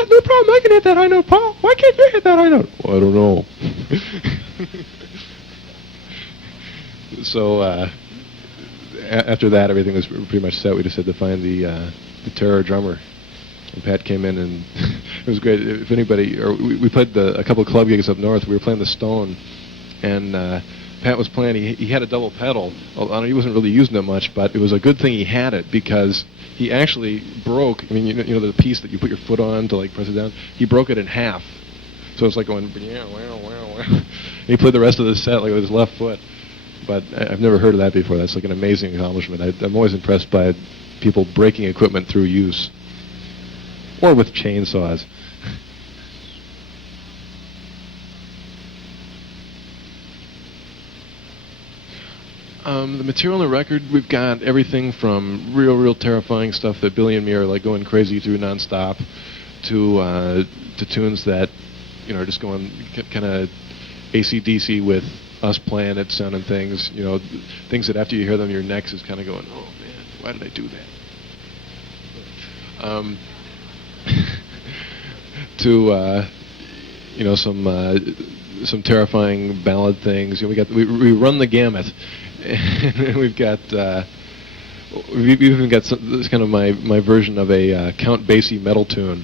No problem, I can hit that high note, Paul. Why can't you hit that high note? Well, I don't know. So after that, everything was pretty much set. We just had to find the Terror drummer. And Pat came in, and it was great. If anybody, or we played a couple of club gigs up north. We were playing the Stone, and Pat was playing. He had a double pedal. He wasn't really using it much, but it was a good thing he had it because he actually broke. The piece that you put your foot on to like press it down. He broke it in half, so it's like going. He played the rest of the set like with his left foot. But I've never heard of that before. That's like an amazing accomplishment. I'm always impressed by people breaking equipment through use, or with chainsaws. The material on the record, we've got everything from real terrifying stuff that Billy and me are like going crazy through nonstop, to tunes that are just going kind of AC/DC with us playing it, sounding things, things that after you hear them, your neck is kind of going, oh man, why did I do that? Some terrifying ballad things. We run the gamut. And we've even got this kind of my version of a Count Basie metal tune,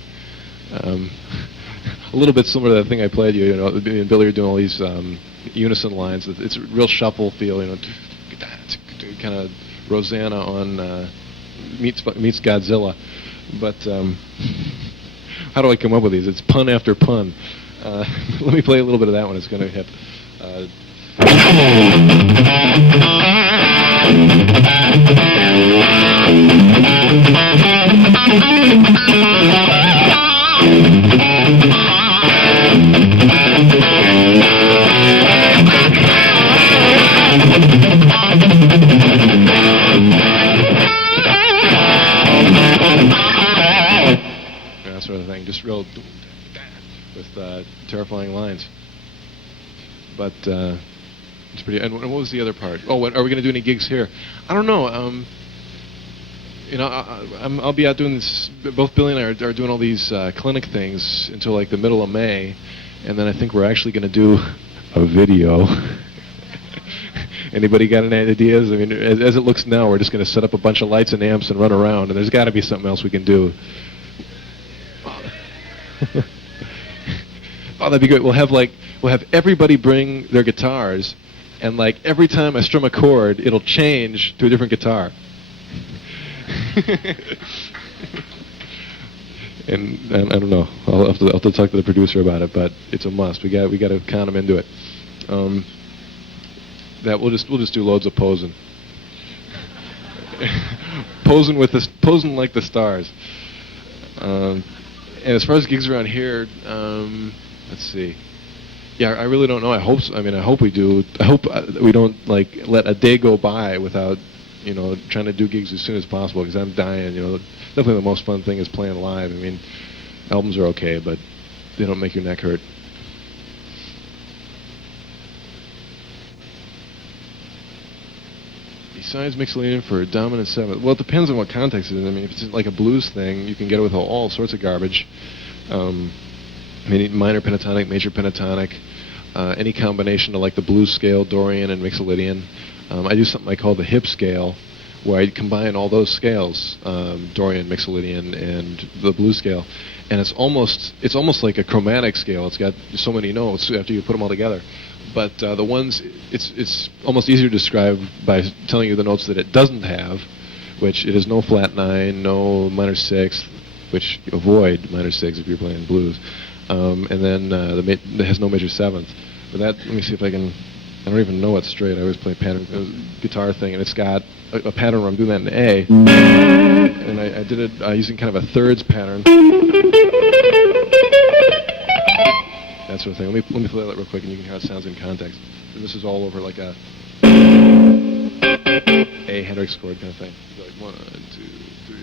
a little bit similar to that thing I played you. Me and Billy are doing all these unison lines. It's a real shuffle feel, kind of Rosanna on meets Godzilla. But how do I come up with these? It's pun after pun. Let me play a little bit of that one. It's going to hit. That sort of thing. Just real with terrifying lines. But it's pretty. And what was the other part? Oh, are we going to do any gigs here? I don't know. I'll be out doing this. Both Billy and I are doing all these clinic things until like the middle of May, and then I think we're actually going to do a video. Anybody got any ideas? I mean, as it looks now, we're just going to set up a bunch of lights and amps and run around, and there's got to be something else we can do. Oh, that'd be great. We'll have everybody bring their guitars, and like every time I strum a chord, it'll change to a different guitar. and I don't know. I'll have to talk to the producer about it, but it's a must. We got to con him into it. That we'll just do loads of posing, posing like the stars. And as far as gigs around here, let's see. Yeah, I really don't know. I hope we do. I hope we don't like let a day go by without trying to do gigs as soon as possible, because I'm dying. Definitely the most fun thing is playing live. I mean, albums are okay, but they don't make your neck hurt. Besides Mixolydian for dominant seventh, well, it depends on what context it is. I mean, if it's like a blues thing, you can get it with all sorts of garbage. Minor pentatonic, major pentatonic, any combination of like the blues scale, Dorian, and Mixolydian. I do something I call the hip scale, where I combine all those scales, Dorian, Mixolydian, and the blues scale, and it's almost like a chromatic scale. It's got so many notes after you put them all together. But the ones, it's almost easier to describe by telling you the notes that it doesn't have, which it has no flat 9, no minor 6th, which you avoid minor 6 if you're playing blues, and then it has no major 7th. But that, let me see if I can. I don't even know what's straight. I always play pattern guitar thing, and it's got a pattern where I'm doing that in A, and I did it using kind of a thirds pattern. That sort of thing. Let me play that real quick, and you can hear how it sounds in context. And this is all over like a Hendrix chord kind of thing. Like 1, 2, 3.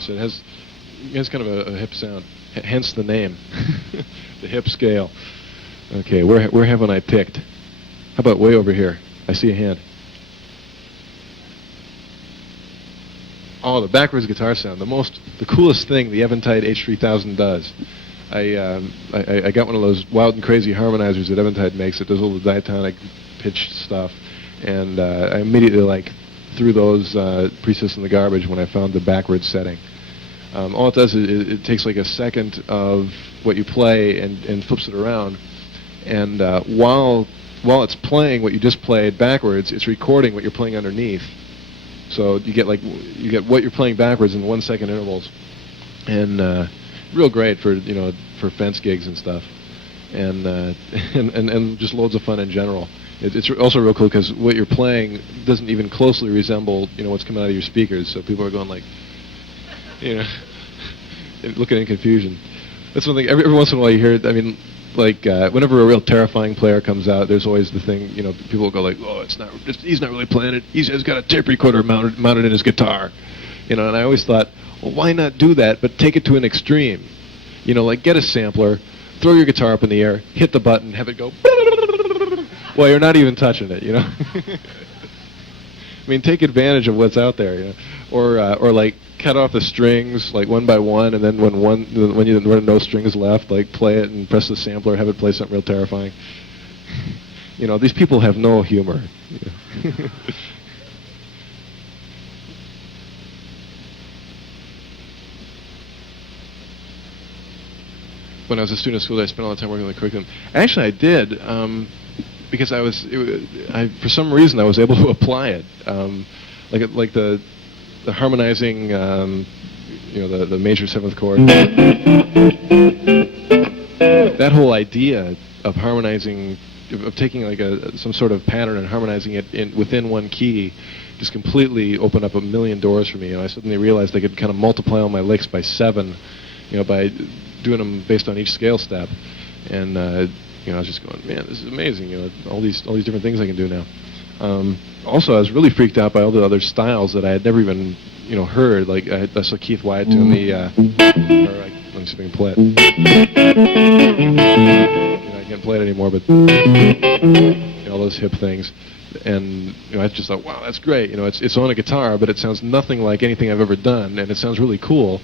So it has kind of a hip sound, hence the name, the hip scale. Okay, where haven't I picked? How about way over here? I see a hand. Oh, the backwards guitar sound, the coolest thing the Eventide H3000 does. I got one of those wild and crazy harmonizers that Eventide makes that does all the diatonic pitch stuff, and I immediately threw those presets in the garbage when I found the backwards setting. All it does is it takes like a second of what you play and flips it around, and while it's playing what you just played backwards, it's recording what you're playing underneath. So you get what you're playing backwards in 1 second intervals, and real great for fence gigs and stuff, and just loads of fun in general. It's also real cool because what you're playing doesn't even closely resemble what's coming out of your speakers. So people are going like, looking in confusion. That's one thing. Every once in a while you hear it. I mean, whenever a real terrifying player comes out, there's always the thing, people will go like, oh, he's not really playing it. He's got a tape recorder mounted in his guitar. And I always thought, well, why not do that, but take it to an extreme? Get a sampler, throw your guitar up in the air, hit the button, have it go, well, you're not even touching it, I mean, take advantage of what's out there, or cut off the strings one by one, and then when you run no strings left, play it and press the sampler, have it play something real terrifying. These people have no humor. When I was a student at school, I spent all the time working on the curriculum. Actually, I did, because for some reason I was able to apply it, like the harmonizing, the major 7th chord. That whole idea of harmonizing, of taking some sort of pattern and harmonizing it within one key, just completely opened up a million doors for me. I suddenly realized I could kind of multiply all my licks by 7, by doing them based on each scale step, and I was just going, man, this is amazing. All these different things I can do now. Also, I was really freaked out by all the other styles that I had never even heard. I saw Keith Wyatt doing the. Let me see if I can play it. I can't play it anymore, but all those hip things. And I just thought, wow, that's great. It's on a guitar, but it sounds nothing like anything I've ever done, and it sounds really cool.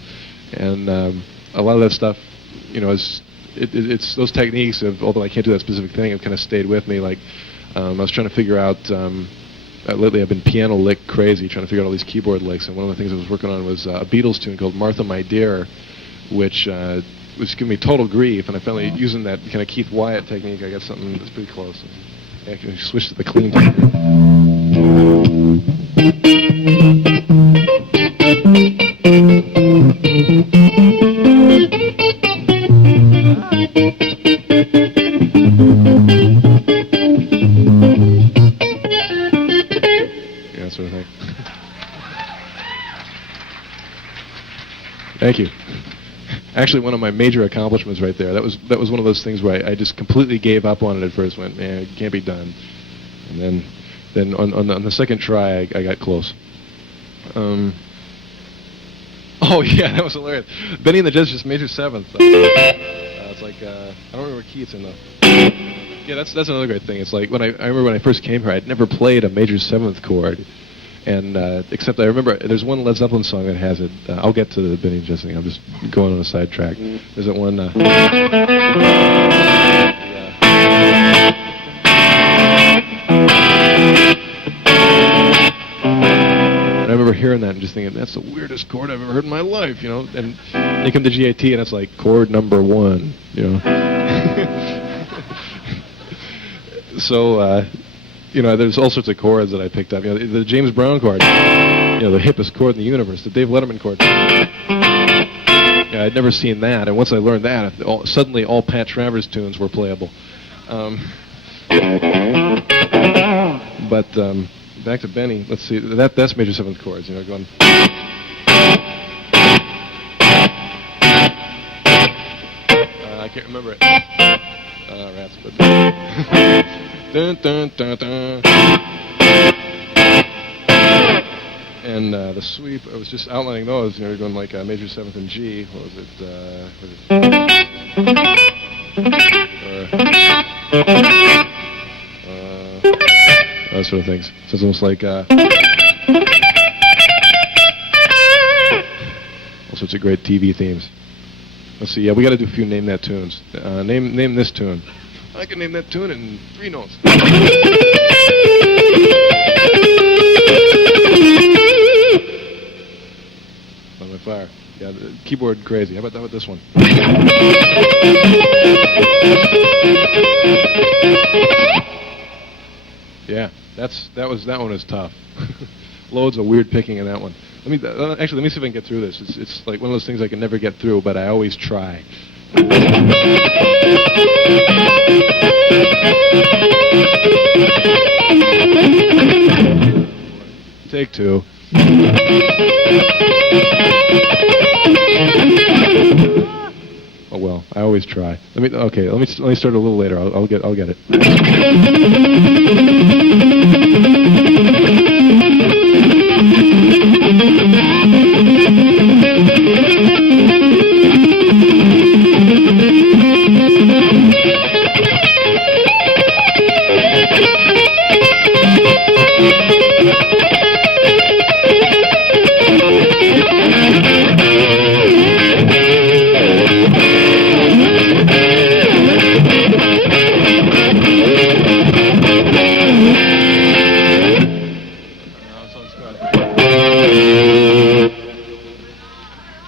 And a lot of that stuff, it's those techniques of, although I can't do that specific thing, have kind of stayed with me. Like I was trying to figure out. Lately, I've been piano lick crazy, trying to figure out all these keyboard licks. And one of the things I was working on was a Beatles tune called "Martha, My Dear," which was giving me total grief. And I finally, using that kind of Keith Wyatt technique, I got something that's pretty close. I actually switched to the clean tone. Yeah, sort of thing. Thank you. Actually, one of my major accomplishments right there. That was one of those things where I just completely gave up on it at first. Went, man, it can't be done. And then on the second try, I got close. Oh yeah, that was hilarious. Benny and the Jets just major seventh. It's like I don't remember what key it's in though. Yeah, that's another great thing. It's like I remember when I first came here, I'd never played a major seventh chord. And except I remember there's one Led Zeppelin song that has it. I'll get to the Benny and Jets thing. I'm just going on a sidetrack. There's that one. And I remember hearing that and just thinking, that's the weirdest chord I've ever heard in my life, And they come to GAT and it's like chord number 1, So. There's all sorts of chords that I picked up. The James Brown chord, the hippest chord in the universe, the Dave Letterman chord. I'd never seen that, and once I learned that, suddenly all Pat Travers tunes were playable. But back to Benny. Let's see. That's major seventh chords. Going. I can't remember it. Rats, but. Dun, dun, dun, dun. And the sweep, I was just outlining those. Going like major seventh and G. What was it? Those sort of things. So it's almost like all sorts of great TV themes. Let's see. Yeah, we got to do a few name that tunes. Name this tune. I can name that tune in 3 notes. On my fire. Yeah, the keyboard crazy. How about this one? Yeah, that one was tough. Loads of weird picking in that one. Let me see if I can get through this. It's like one of those things I can never get through, but I always try. Take 2. Oh well, I always try. Let me start a little later. I'll get it.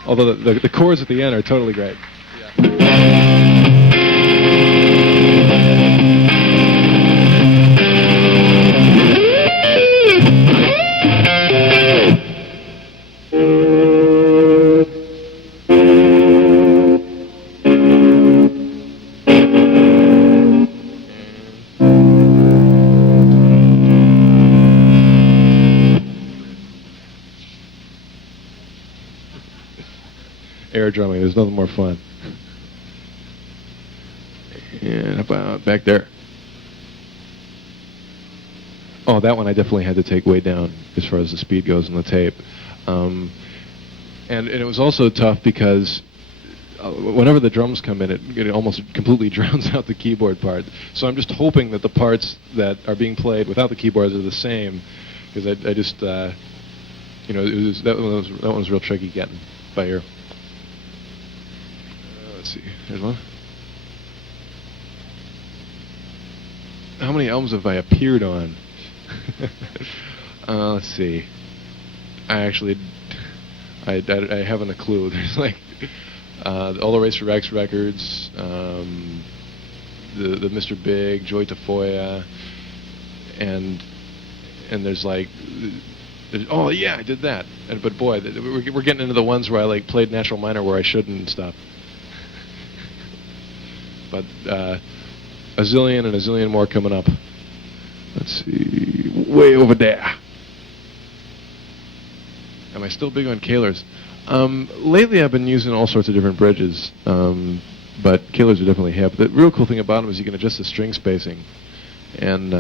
Although the chords at the end are totally great. Air drumming, there's nothing more fun. And about back there. Oh, that one I definitely had to take way down as far as the speed goes on the tape. And it was also tough because whenever the drums come in, it almost completely drowns out the keyboard part. So I'm just hoping that the parts that are being played without the keyboards are the same, because I just, that one was real tricky getting by ear. Let's see, here's one. How many albums have I appeared on? Let's see. I haven't a clue. There's like all the Racer X records, the Mr. Big, Joy Tafoya, and there's like, oh yeah, I did that. But boy, we're getting into the ones where I like played natural minor where I shouldn't and stuff. But a zillion more coming up. Let's see, way over there. Am I still big on Kahlers? Lately I've been using all sorts of different bridges, but Kahlers are definitely hip. The real cool thing about them is you can adjust the string spacing, and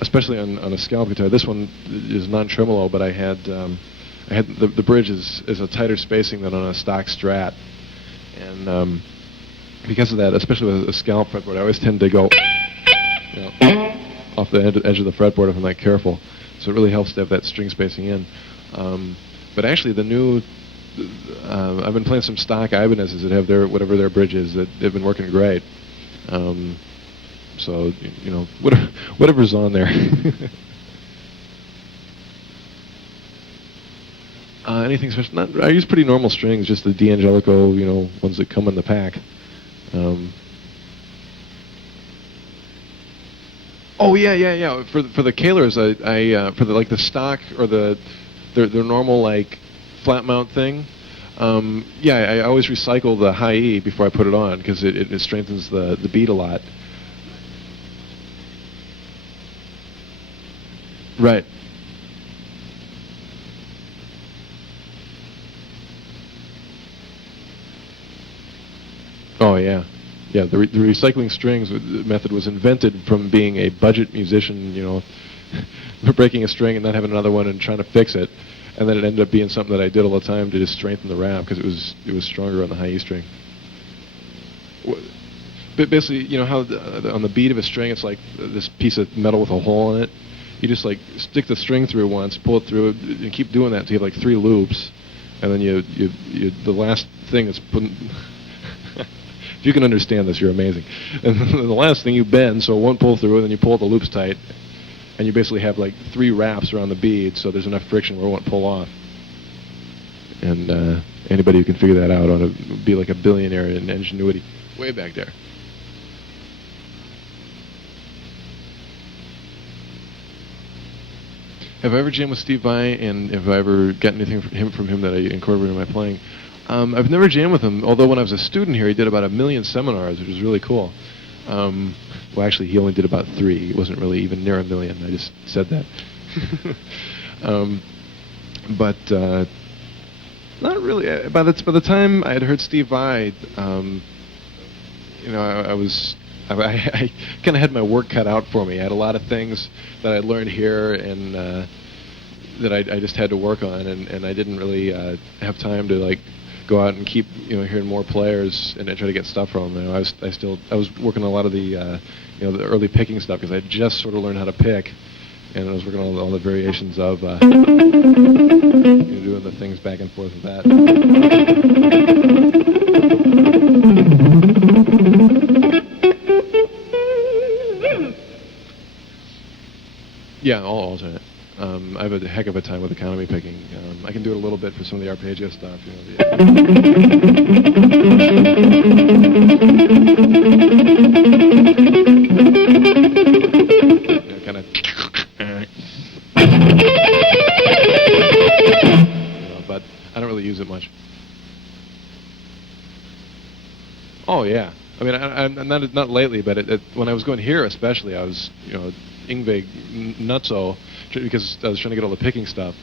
especially on a scalp guitar. This one is non-tremolo, but I had the bridge is a tighter spacing than on a stock Strat, and because of that, especially with a scalp fretboard, I always tend to go off the edge of the fretboard if I'm not careful. So it really helps to have that string spacing in. But actually, the new, I've been playing some stock Ibanez's that have whatever their bridge is, that they've been working great. So whatever's on there. Anything special? I use pretty normal strings, just the D'Angelico, ones that come in the pack. Oh yeah. For the Kahlers, I for the stock or their normal like flat mount thing. I always recycle the high E before I put it on because it strengthens the beat a lot. Right. Oh yeah. Yeah, the recycling strings method was invented from being a budget musician, breaking a string and not having another one and trying to fix it, and then it ended up being something that I did all the time to just strengthen the rap because it was stronger on the high E string. But basically, how on the beat of a string it's like this piece of metal with a hole in it. You just like stick the string through once, pull it through, and keep doing that until you have like 3 loops, and then you the last thing that's put. If you can understand this, you're amazing. And the last thing you bend so it won't pull through, and then you pull the loops tight, and you basically have like 3 wraps around the bead, so there's enough friction where it won't pull off. And anybody who can figure that out ought to be like a billionaire in ingenuity. Way back there. Have I ever jammed with Steve Vai, and have I ever gotten anything from him that I incorporated in my playing? I've never jammed with him, although when I was a student here, he did about 1 million seminars, which was really cool. Well, actually, he only did about 3. It wasn't really even near 1 million. I just said that. But not really. By the time I had heard Steve Vai, I kind of had my work cut out for me. I had a lot of things that I learned here and that I just had to work on, and I didn't really have time to like go out and keep hearing more players and try to get stuff from them. I was working on a lot of the the early picking stuff because I just sort of learned how to pick, and I was working on all the variations of doing the things back and forth with that. Yeah, all alternate. I have a heck of a time with economy picking. I can do it a little bit for some of the arpeggio stuff. Kind of. But I don't really use it much. Oh yeah. I mean, I'm not lately, but when I was going here, especially, I was Yngwie nutso because I was trying to get all the picking stuff.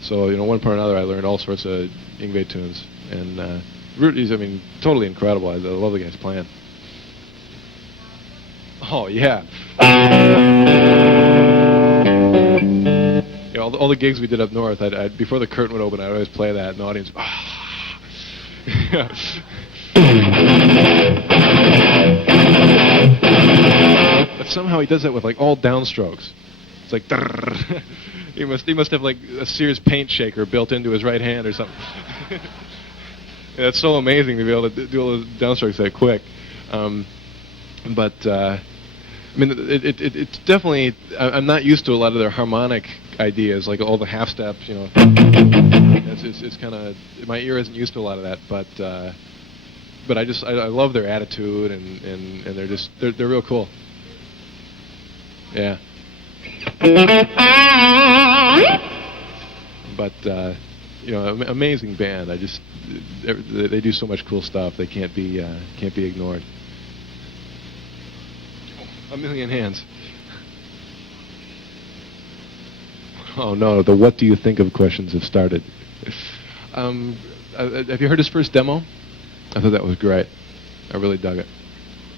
So one part or another, I learned all sorts of Yngwie tunes, and totally incredible. I love the guy's playing. Oh yeah. All the gigs we did up north, before the curtain would open, I'd always play that, and the audience. But somehow he does that with like all downstrokes. It's like he must have like a Sears paint shaker built into his right hand or something. Yeah, it's so amazing to be able to do all those downstrokes that quick. I mean, it's definitely. I'm not used to a lot of their harmonic ideas, like all the half steps. You know, it's kind of my ear isn't used to a lot of that. But I love their attitude and they're real cool. Yeah. But you know, amazing band. They do so much cool stuff. They can't be ignored. A million hands. Oh no, the what do you think of questions have started. Have you heard his first demo? I thought that was great. I really dug it.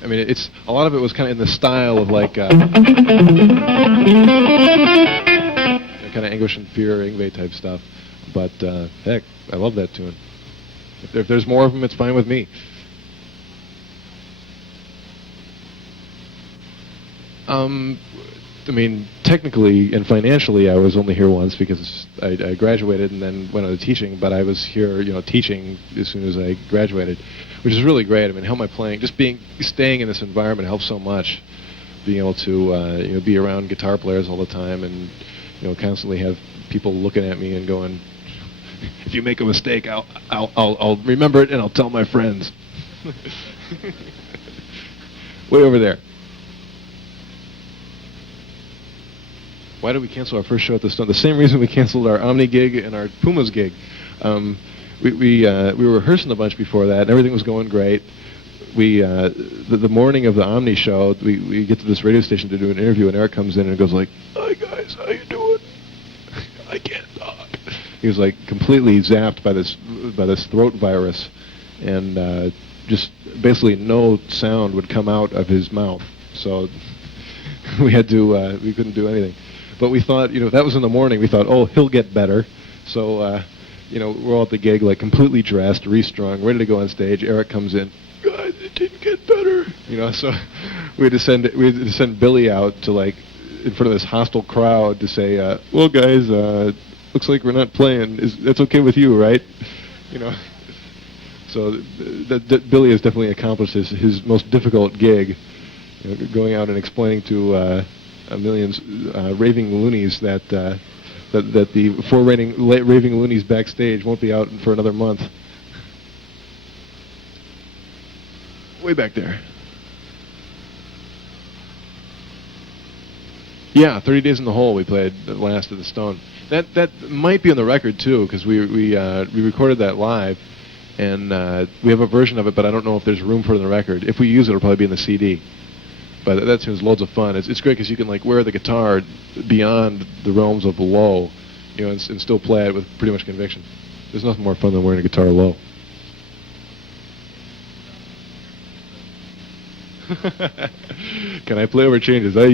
I mean, it's a lot of it was kind of in the style of like kind of Anguish and Fear, Yngwie type stuff. But heck, I love that tune. If there's more of them, it's fine with me. I mean, technically and financially, I was only here once because I graduated and then went on to teaching. But I was here, you know, teaching as soon as I graduated, which is really great. I mean, how am I playing? Just staying in this environment helps so much. Being able to, you know, be around guitar players all the time and, you know, constantly have people looking at me and going, if you make a mistake, I'll remember it and I'll tell my friends. Way over there. Why did we cancel our first show at the Stone? The same reason we canceled our Omni gig and our Pumas gig. We were rehearsing a bunch before that, and everything was going great. The morning of the Omni show, we get to this radio station to do an interview, and Eric comes in and goes like, "Hi guys, how you doing? I can't talk." He was like completely zapped by this throat virus, and just basically no sound would come out of his mouth. So we couldn't do anything. But we thought, you know, that was in the morning. We thought, oh, he'll get better. So, you know, we're all at the gig, like completely dressed, restrung, ready to go on stage. Eric comes in, guys, it didn't get better. You know, so we had to send Billy out to like in front of this hostile crowd to say, well, guys, looks like we're not playing. That's okay with you, right? You know. So Billy has definitely accomplished his most difficult gig, you know, going out and explaining to a million raving loonies that the 4 raving loonies backstage won't be out for another month. Way back there. Yeah, 30 Days in the Hole we played the last of the Stone. That might be on the record too, because we recorded that live, and we have a version of it, but I don't know if there's room for it on the record. If we use it, it'll probably be in the CD. But that tune's loads of fun. It's great because you can like wear the guitar beyond the realms of low, you know, and still play it with pretty much conviction. There's nothing more fun than wearing a guitar low. Can I play over changes? I'm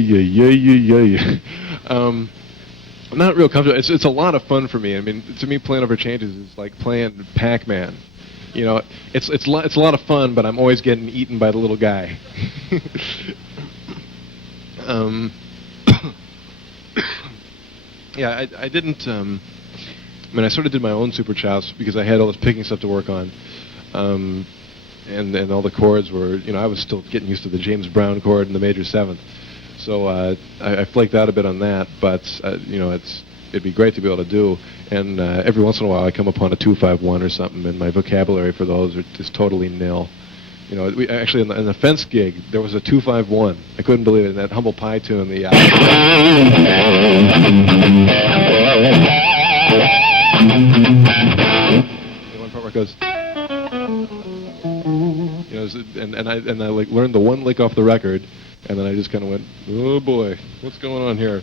not real comfortable. It's a lot of fun for me. I mean, to me, playing over changes is like playing Pac-Man. You know, it's a lot of fun, but I'm always getting eaten by the little guy. Yeah, I didn't. I mean, I sort of did my own Super Chops because I had all this picking stuff to work on, and all the chords were. You know, I was still getting used to the James Brown chord and the major seventh, so I flaked out a bit on that. But you know, it'd be great to be able to do. And every once in a while, I come upon a 2-5-1 or something, and my vocabulary for those is totally nil. You know, we actually in the Fence gig there was a 2-5-1. I couldn't believe it in that Humble Pie tune. The one part where it goes, you know, and I like learned the one lick off the record, and then I just kind of went, oh boy, what's going on here?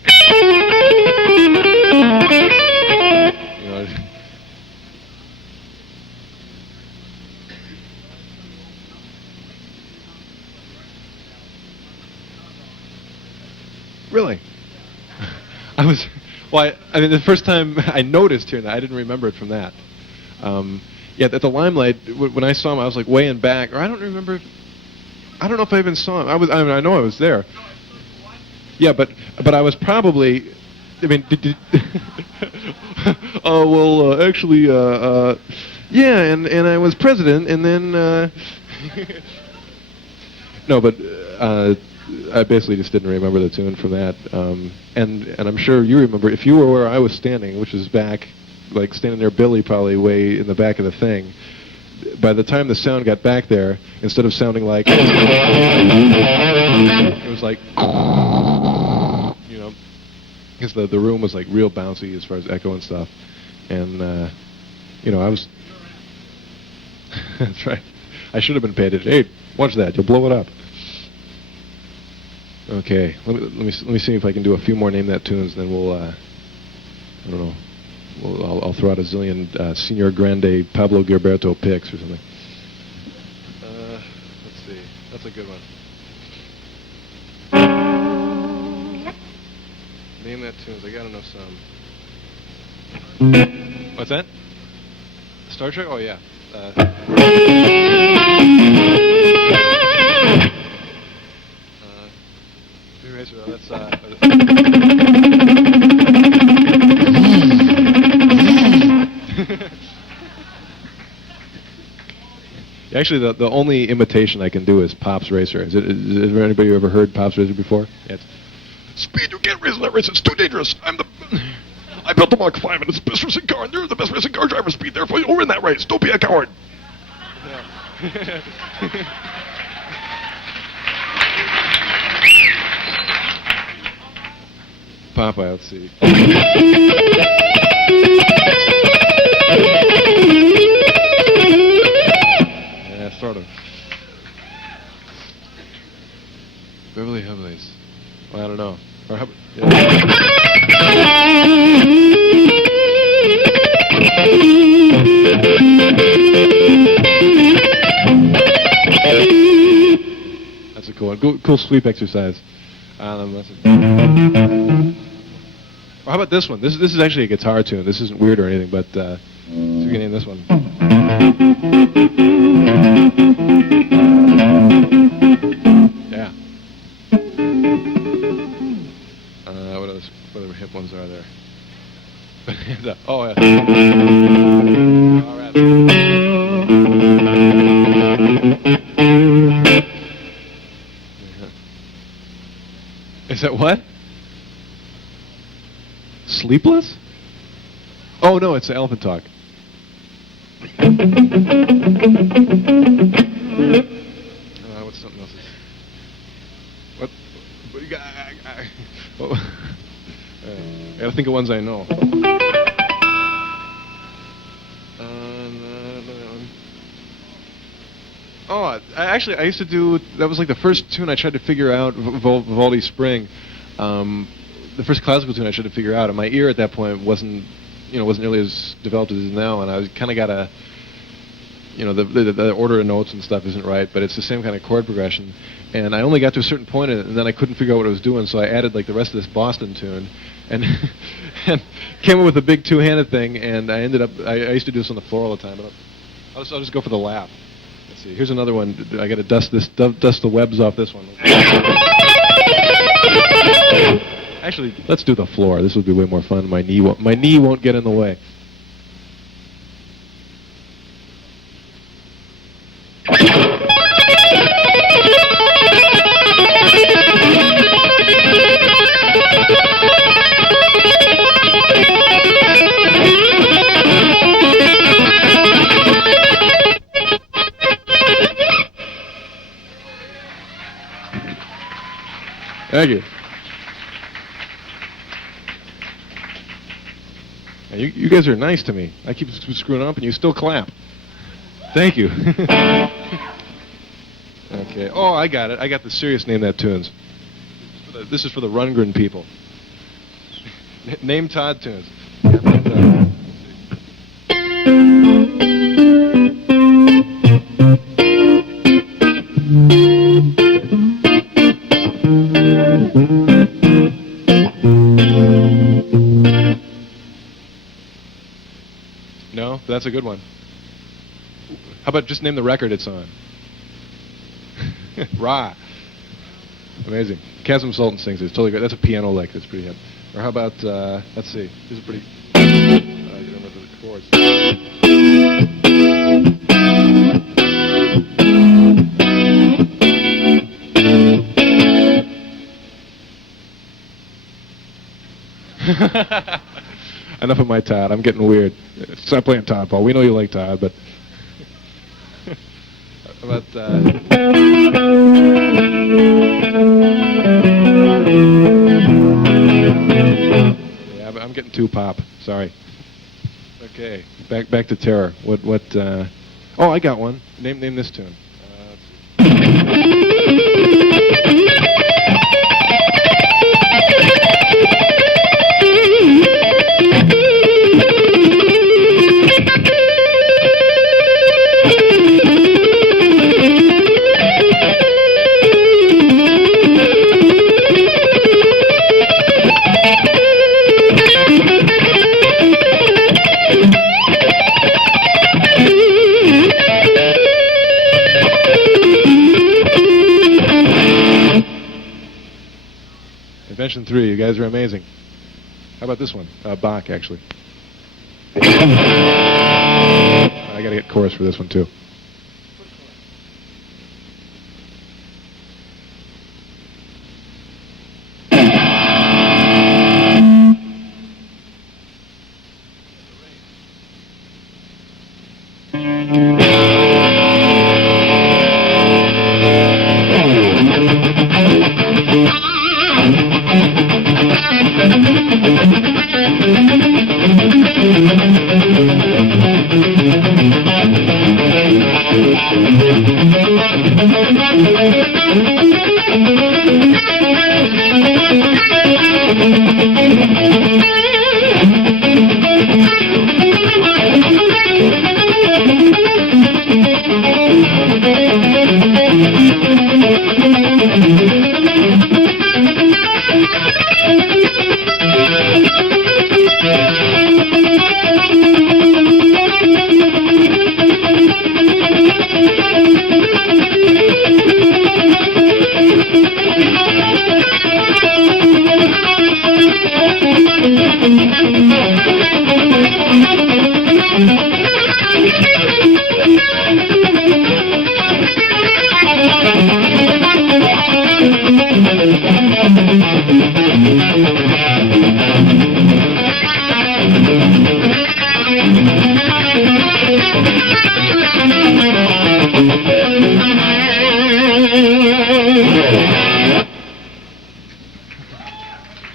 You know. Really? I was, well, I mean, the first time I noticed here, I didn't remember it from that. Yeah, at the Limelight, when I saw him, I was like way in back, or I don't remember. I don't know if I even saw him. I know I was there. Yeah, but I was probably. I mean, oh well, actually, yeah, and I was president, and then. No, but I basically just didn't remember the tune from that, and I'm sure you remember if you were where I was standing, which is back, like standing there, Billy probably way in the back of the thing. By the time the sound got back there, instead of sounding like, it was like, you know, because the room was like real bouncy as far as echo and stuff, and you know, I was. That's right. I should have been paid. Hey, watch that. You'll blow it up. Okay. Let me see if I can do a few more Name That tunes, and then we'll. I don't know. I'll throw out a zillion Senor Grande Pablo Gilberto picks or something. Let's see. That's a good one. Name That tunes. I gotta know some. What's that? Star Trek? Oh yeah. That's Actually, the only imitation I can do is Pop's Racer. Has anybody ever heard Pop's Racer before? Yeah, speed, you can't race in that race. It's too dangerous. I built the Mark 5, and it's the best racing car, and you're the best racing car driver. Speed, therefore you'll win that race. Don't be a coward. Yeah. Popeye, let's see. Yeah, sort of. Beverly Hillbillies. Well, I don't know. Or how, yeah. That's a cool one. Cool sweep exercise. Or how about this one? This is actually a guitar tune. This isn't weird or anything, but so we can name this one. Yeah. What other hip ones are there? Oh, yeah. All right. Is that what? Sleepless? Oh, no, it's the Elephant Talk. What's something else? What you got? I gotta think of ones I know. Oh, I used to do, that was like the first tune I tried to figure out, Vivaldi Spring. The first classical tune I tried to figure out, and my ear at that point wasn't nearly as developed as it is now, and I kind of got a, the order of notes and stuff isn't right, but it's the same kind of chord progression, and I only got to a certain point in it, and then I couldn't figure out what I was doing, so I added like the rest of this Boston tune, and and came up with a big two-handed thing, and I ended up, I used to do this on the floor all the time, but I'll just go for the laugh. Let's see, here's another one. I got to dust the webs off this one. Actually, let's do the floor. This would be way more fun. My knee won't get in the way. Thank you. Now, you guys are nice to me. I keep screwing up, and you still clap. Thank you. Okay. Oh, I got it. I got the serious Name That tunes. This is for the Rundgren people. Name Todd tunes. No, but that's a good one. How about just name the record it's on? Ra. Amazing. Chasm Sultan sings it. It's totally great. That's a piano lick. That's pretty hip. Or how about, let's see. This is pretty... I don't remember the chords. Enough of my Todd. I'm getting weird. Stop playing Todd, Paul. We know you like Todd, but... How about... Yeah, but I'm getting too pop. Sorry. Okay, back to Terror. What? Oh, I got one. Name this tune. Invention 3, you guys are amazing. How about this one? Bach, actually. I gotta get chorus for this one, too.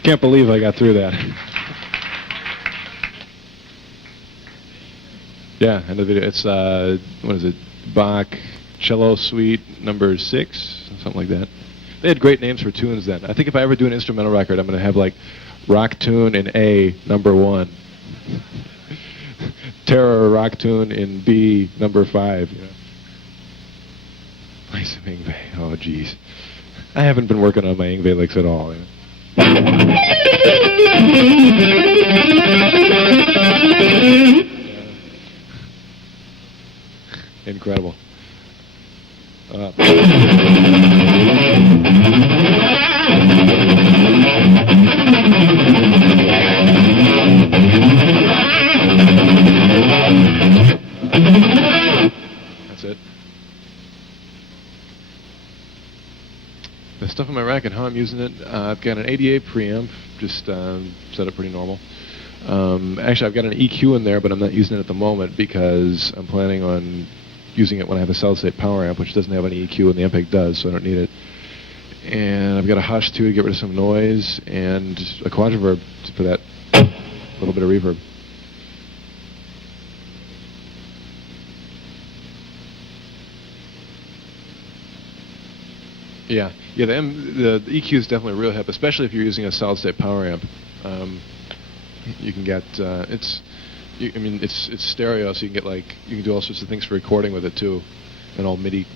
Can't believe I got through that. Yeah, end of the video. It's, what is it? Bach Cello Suite number 6, something like that. They had great names for tunes then. I think if I ever do an instrumental record, I'm going to have like Rock Tune in A, number 1. Terror Rock Tune in B, number 5. You know? Play some Yngwie. Oh, jeez. I haven't been working on my Yngwie licks at all. You know? Incredible. That's it. The stuff on my rack and how I'm using it, I've got an 88 preamp, just set up pretty normal. Actually, I've got an EQ in there, but I'm not using it at the moment because I'm planning on using it when I have a solid-state power amp, which doesn't have any EQ, and the Ampeg does, so I don't need it. And I've got a hush, too, to get rid of some noise, and a quadriverb for that little bit of reverb. Yeah, the EQ is definitely real hip, especially if you're using a solid-state power amp. You can get it's stereo, so you can get you can do all sorts of things for recording with it too, and all MIDI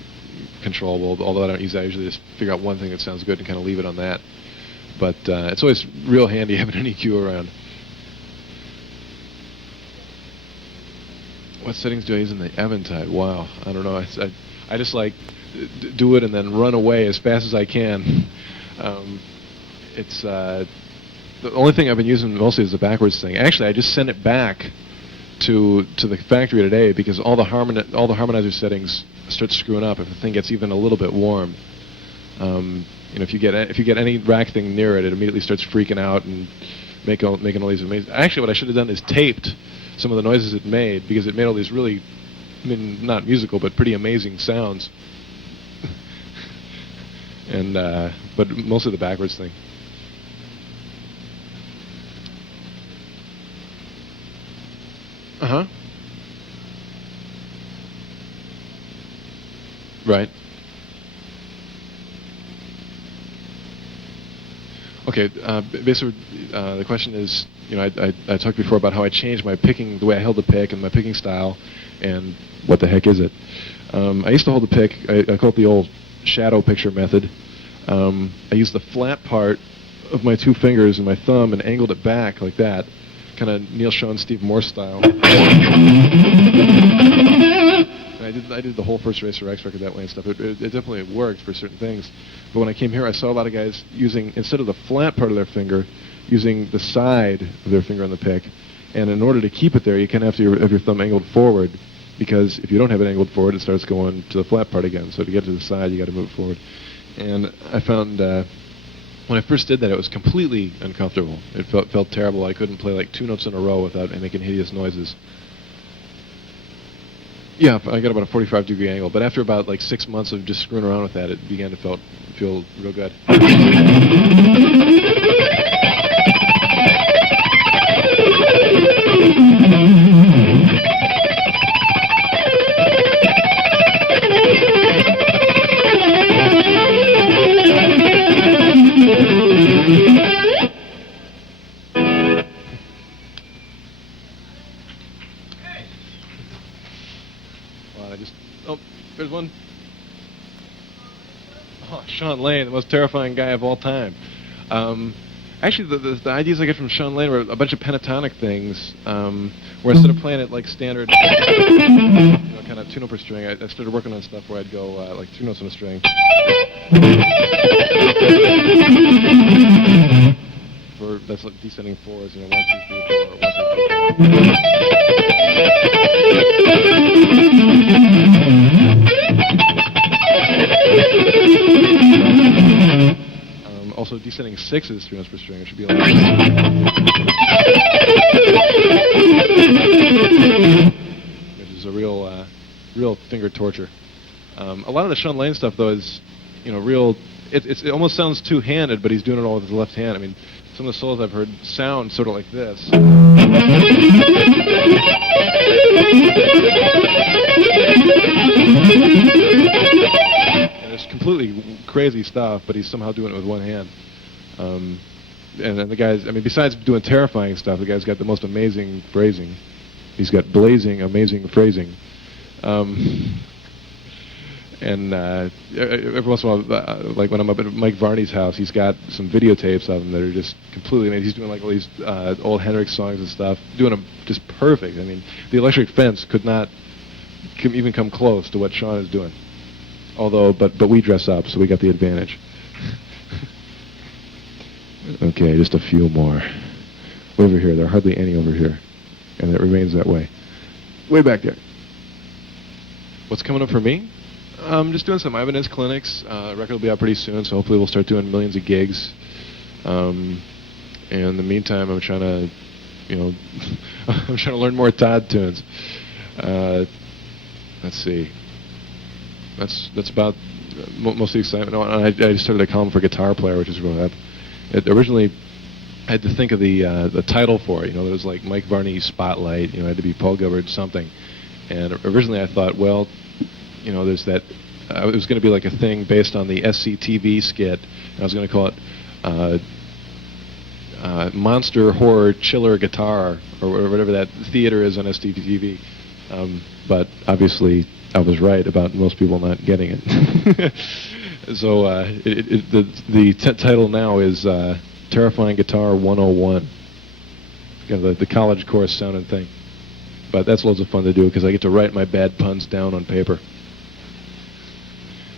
controllable. Although I don't use that, I usually just figure out one thing that sounds good and kind of leave it on that. But it's always real handy having an EQ around. What settings do I use in the Eventide? Wow, I don't know. I just like do it and then run away as fast as I can. It's the only thing I've been using mostly is the backwards thing. Actually, I just sent it back to the factory today because all the harmonizer settings start screwing up if the thing gets even a little bit warm. If you get any rack thing near it, it immediately starts freaking out and making all these amazing. Actually, what I should have done is taped some of the noises it made, because it made all these really, I mean, not musical, but pretty amazing sounds. And but mostly the backwards thing. Uh-huh. Right. Okay, basically, the question is, I talked before about how I changed my picking, the way I held the pick and my picking style, and what the heck is it? I used to hold the pick, I call it the old shadow picture method. I used the flat part of my two fingers and my thumb and angled it back like that, kind of Neil Schon, Steve Morse style. And I did the whole first Racer X record that way and stuff. It definitely worked for certain things. But when I came here, I saw a lot of guys using, instead of the flat part of their finger, using the side of their finger on the pick. And in order to keep it there, you kind of have to have your thumb angled forward, because if you don't have it angled forward, it starts going to the flat part again. So to get to the side, you got to move it forward. And I found when I first did that, it was completely uncomfortable. It felt terrible. I couldn't play like 2 notes in a row without making hideous noises. Yeah, I got about a 45-degree angle, but after about like 6 months of just screwing around with that, it began to feel real good. There's one. Oh, Sean Lane, the most terrifying guy of all time. Actually, the ideas I get from Sean Lane were a bunch of pentatonic things, where instead of playing it like standard, kind of 2 note per string, I started working on stuff where I'd go like 3 notes on a string. That's like descending 4s, 1, 2, 3, 4, 1, 2, 3, 4. Also descending 6s, 3 notes per string. It should be like which is a real finger torture. A lot of the Sean Lane stuff, though, is real. It almost sounds two-handed, but he's doing it all with his left hand. I mean, some of the solos I've heard sound sort of like this. And it's completely crazy stuff, but he's somehow doing it with one hand. And then the guy's, I mean, besides doing terrifying stuff, the guy's got the most amazing phrasing. He's got blazing, amazing phrasing. And every once in a while, like when I'm up at Mike Varney's house, he's got some videotapes of him that are just completely amazing. He's doing like all these old Hendrix songs and stuff, doing them just perfect. I mean, the Electric Fence could not even come close to what Sean is doing. Although, but we dress up, so we got the advantage. Okay, just a few more. Over here, there are hardly any over here, and it remains that way. Way back there. What's coming up for me? I'm just doing some Ibanez clinics. Record will be out pretty soon, so hopefully we'll start doing millions of gigs. And in the meantime, I'm trying to, I'm trying to learn more Todd tunes. Let's see. That's about most of the excitement. I just started a column for Guitar Player, which is really originally I had to think of the title for it. There was like Mike Varney Spotlight. It had to be Paul Gilbert something. And originally I thought, well, there's that. It was going to be like a thing based on the SCTV skit. And I was going to call it Monster Horror Chiller Guitar, or whatever that theater is on SCTV. But obviously, I was right about most people not getting it. So the title now is Terrifying Guitar 101. Kind of the college course sounding thing. But that's loads of fun to do because I get to write my bad puns down on paper.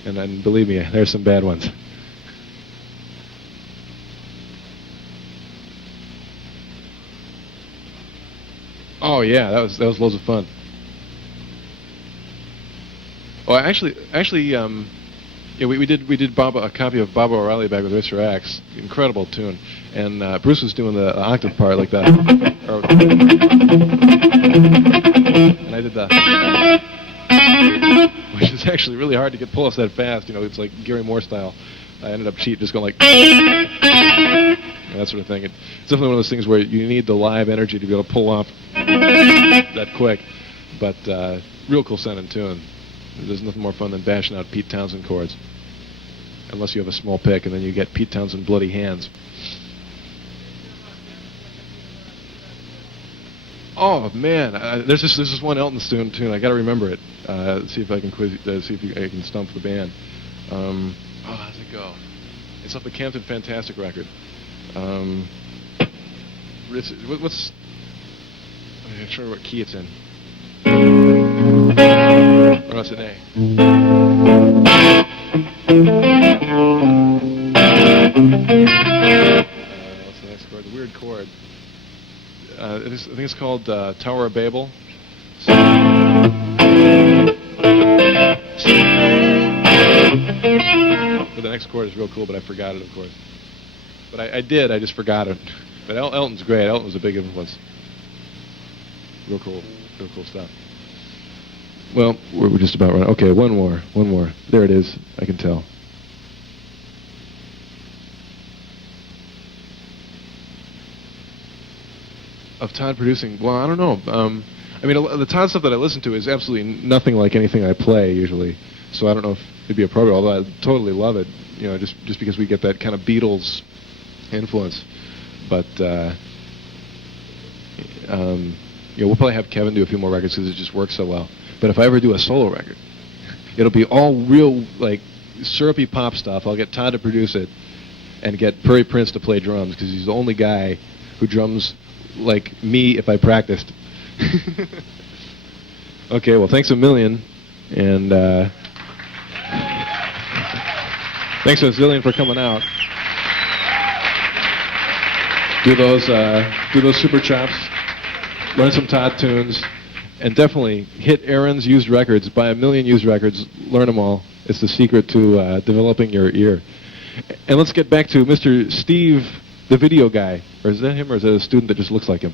And then, believe me, there's some bad ones. Oh yeah, that was loads of fun. Oh, actually, yeah, we did a copy of Bob O'Reilly back with Mr. X. Incredible tune, and Bruce was doing the octave part like that, and I did the, which is actually really hard to get pull off that fast. You know, it's like Gary Moore style. I ended up cheating, just going like that sort of thing. It's definitely one of those things where you need the live energy to be able to pull off that quick, but real cool sounding tune. There's nothing more fun than bashing out Pete Townsend chords. Unless you have a small pick, and then you get Pete Townsend bloody hands. Oh man, there's this one Elton tune. I got to remember it. See if I can I can stump the band. How's it go? It's off the Campton Fantastic record. What's? I'm not sure what key it's in. Or it's an A. What's the next chord? The weird chord. I think it's called Tower of Babel. But the next chord is real cool, but I forgot it, of course. But I just forgot it. But Elton's great. Elton was a big influence. Real cool stuff. Well, we're just about running. Okay, one more. There it is. I can tell. Of Todd producing, well, I don't know. I mean, the Todd stuff that I listen to is absolutely nothing like anything I play usually. So I don't know if it'd be appropriate. Although I totally love it, you know, just because we get that kind of Beatles influence. But you know, we'll probably have Kevin do a few more records because it just works so well. But if I ever do a solo record, it'll be all real, like, syrupy pop stuff. I'll get Todd to produce it and get Perry Prince to play drums because he's the only guy who drums like me if I practiced. Okay, well, thanks a million. And thanks a zillion for coming out. Do those super chops. Learn some Todd tunes. And definitely hit Aaron's used records. Buy 1 million used records. Learn them all. It's the secret to developing your ear. And let's get back to Mr. Steve, the video guy. Or is that him, or is that a student that just looks like him?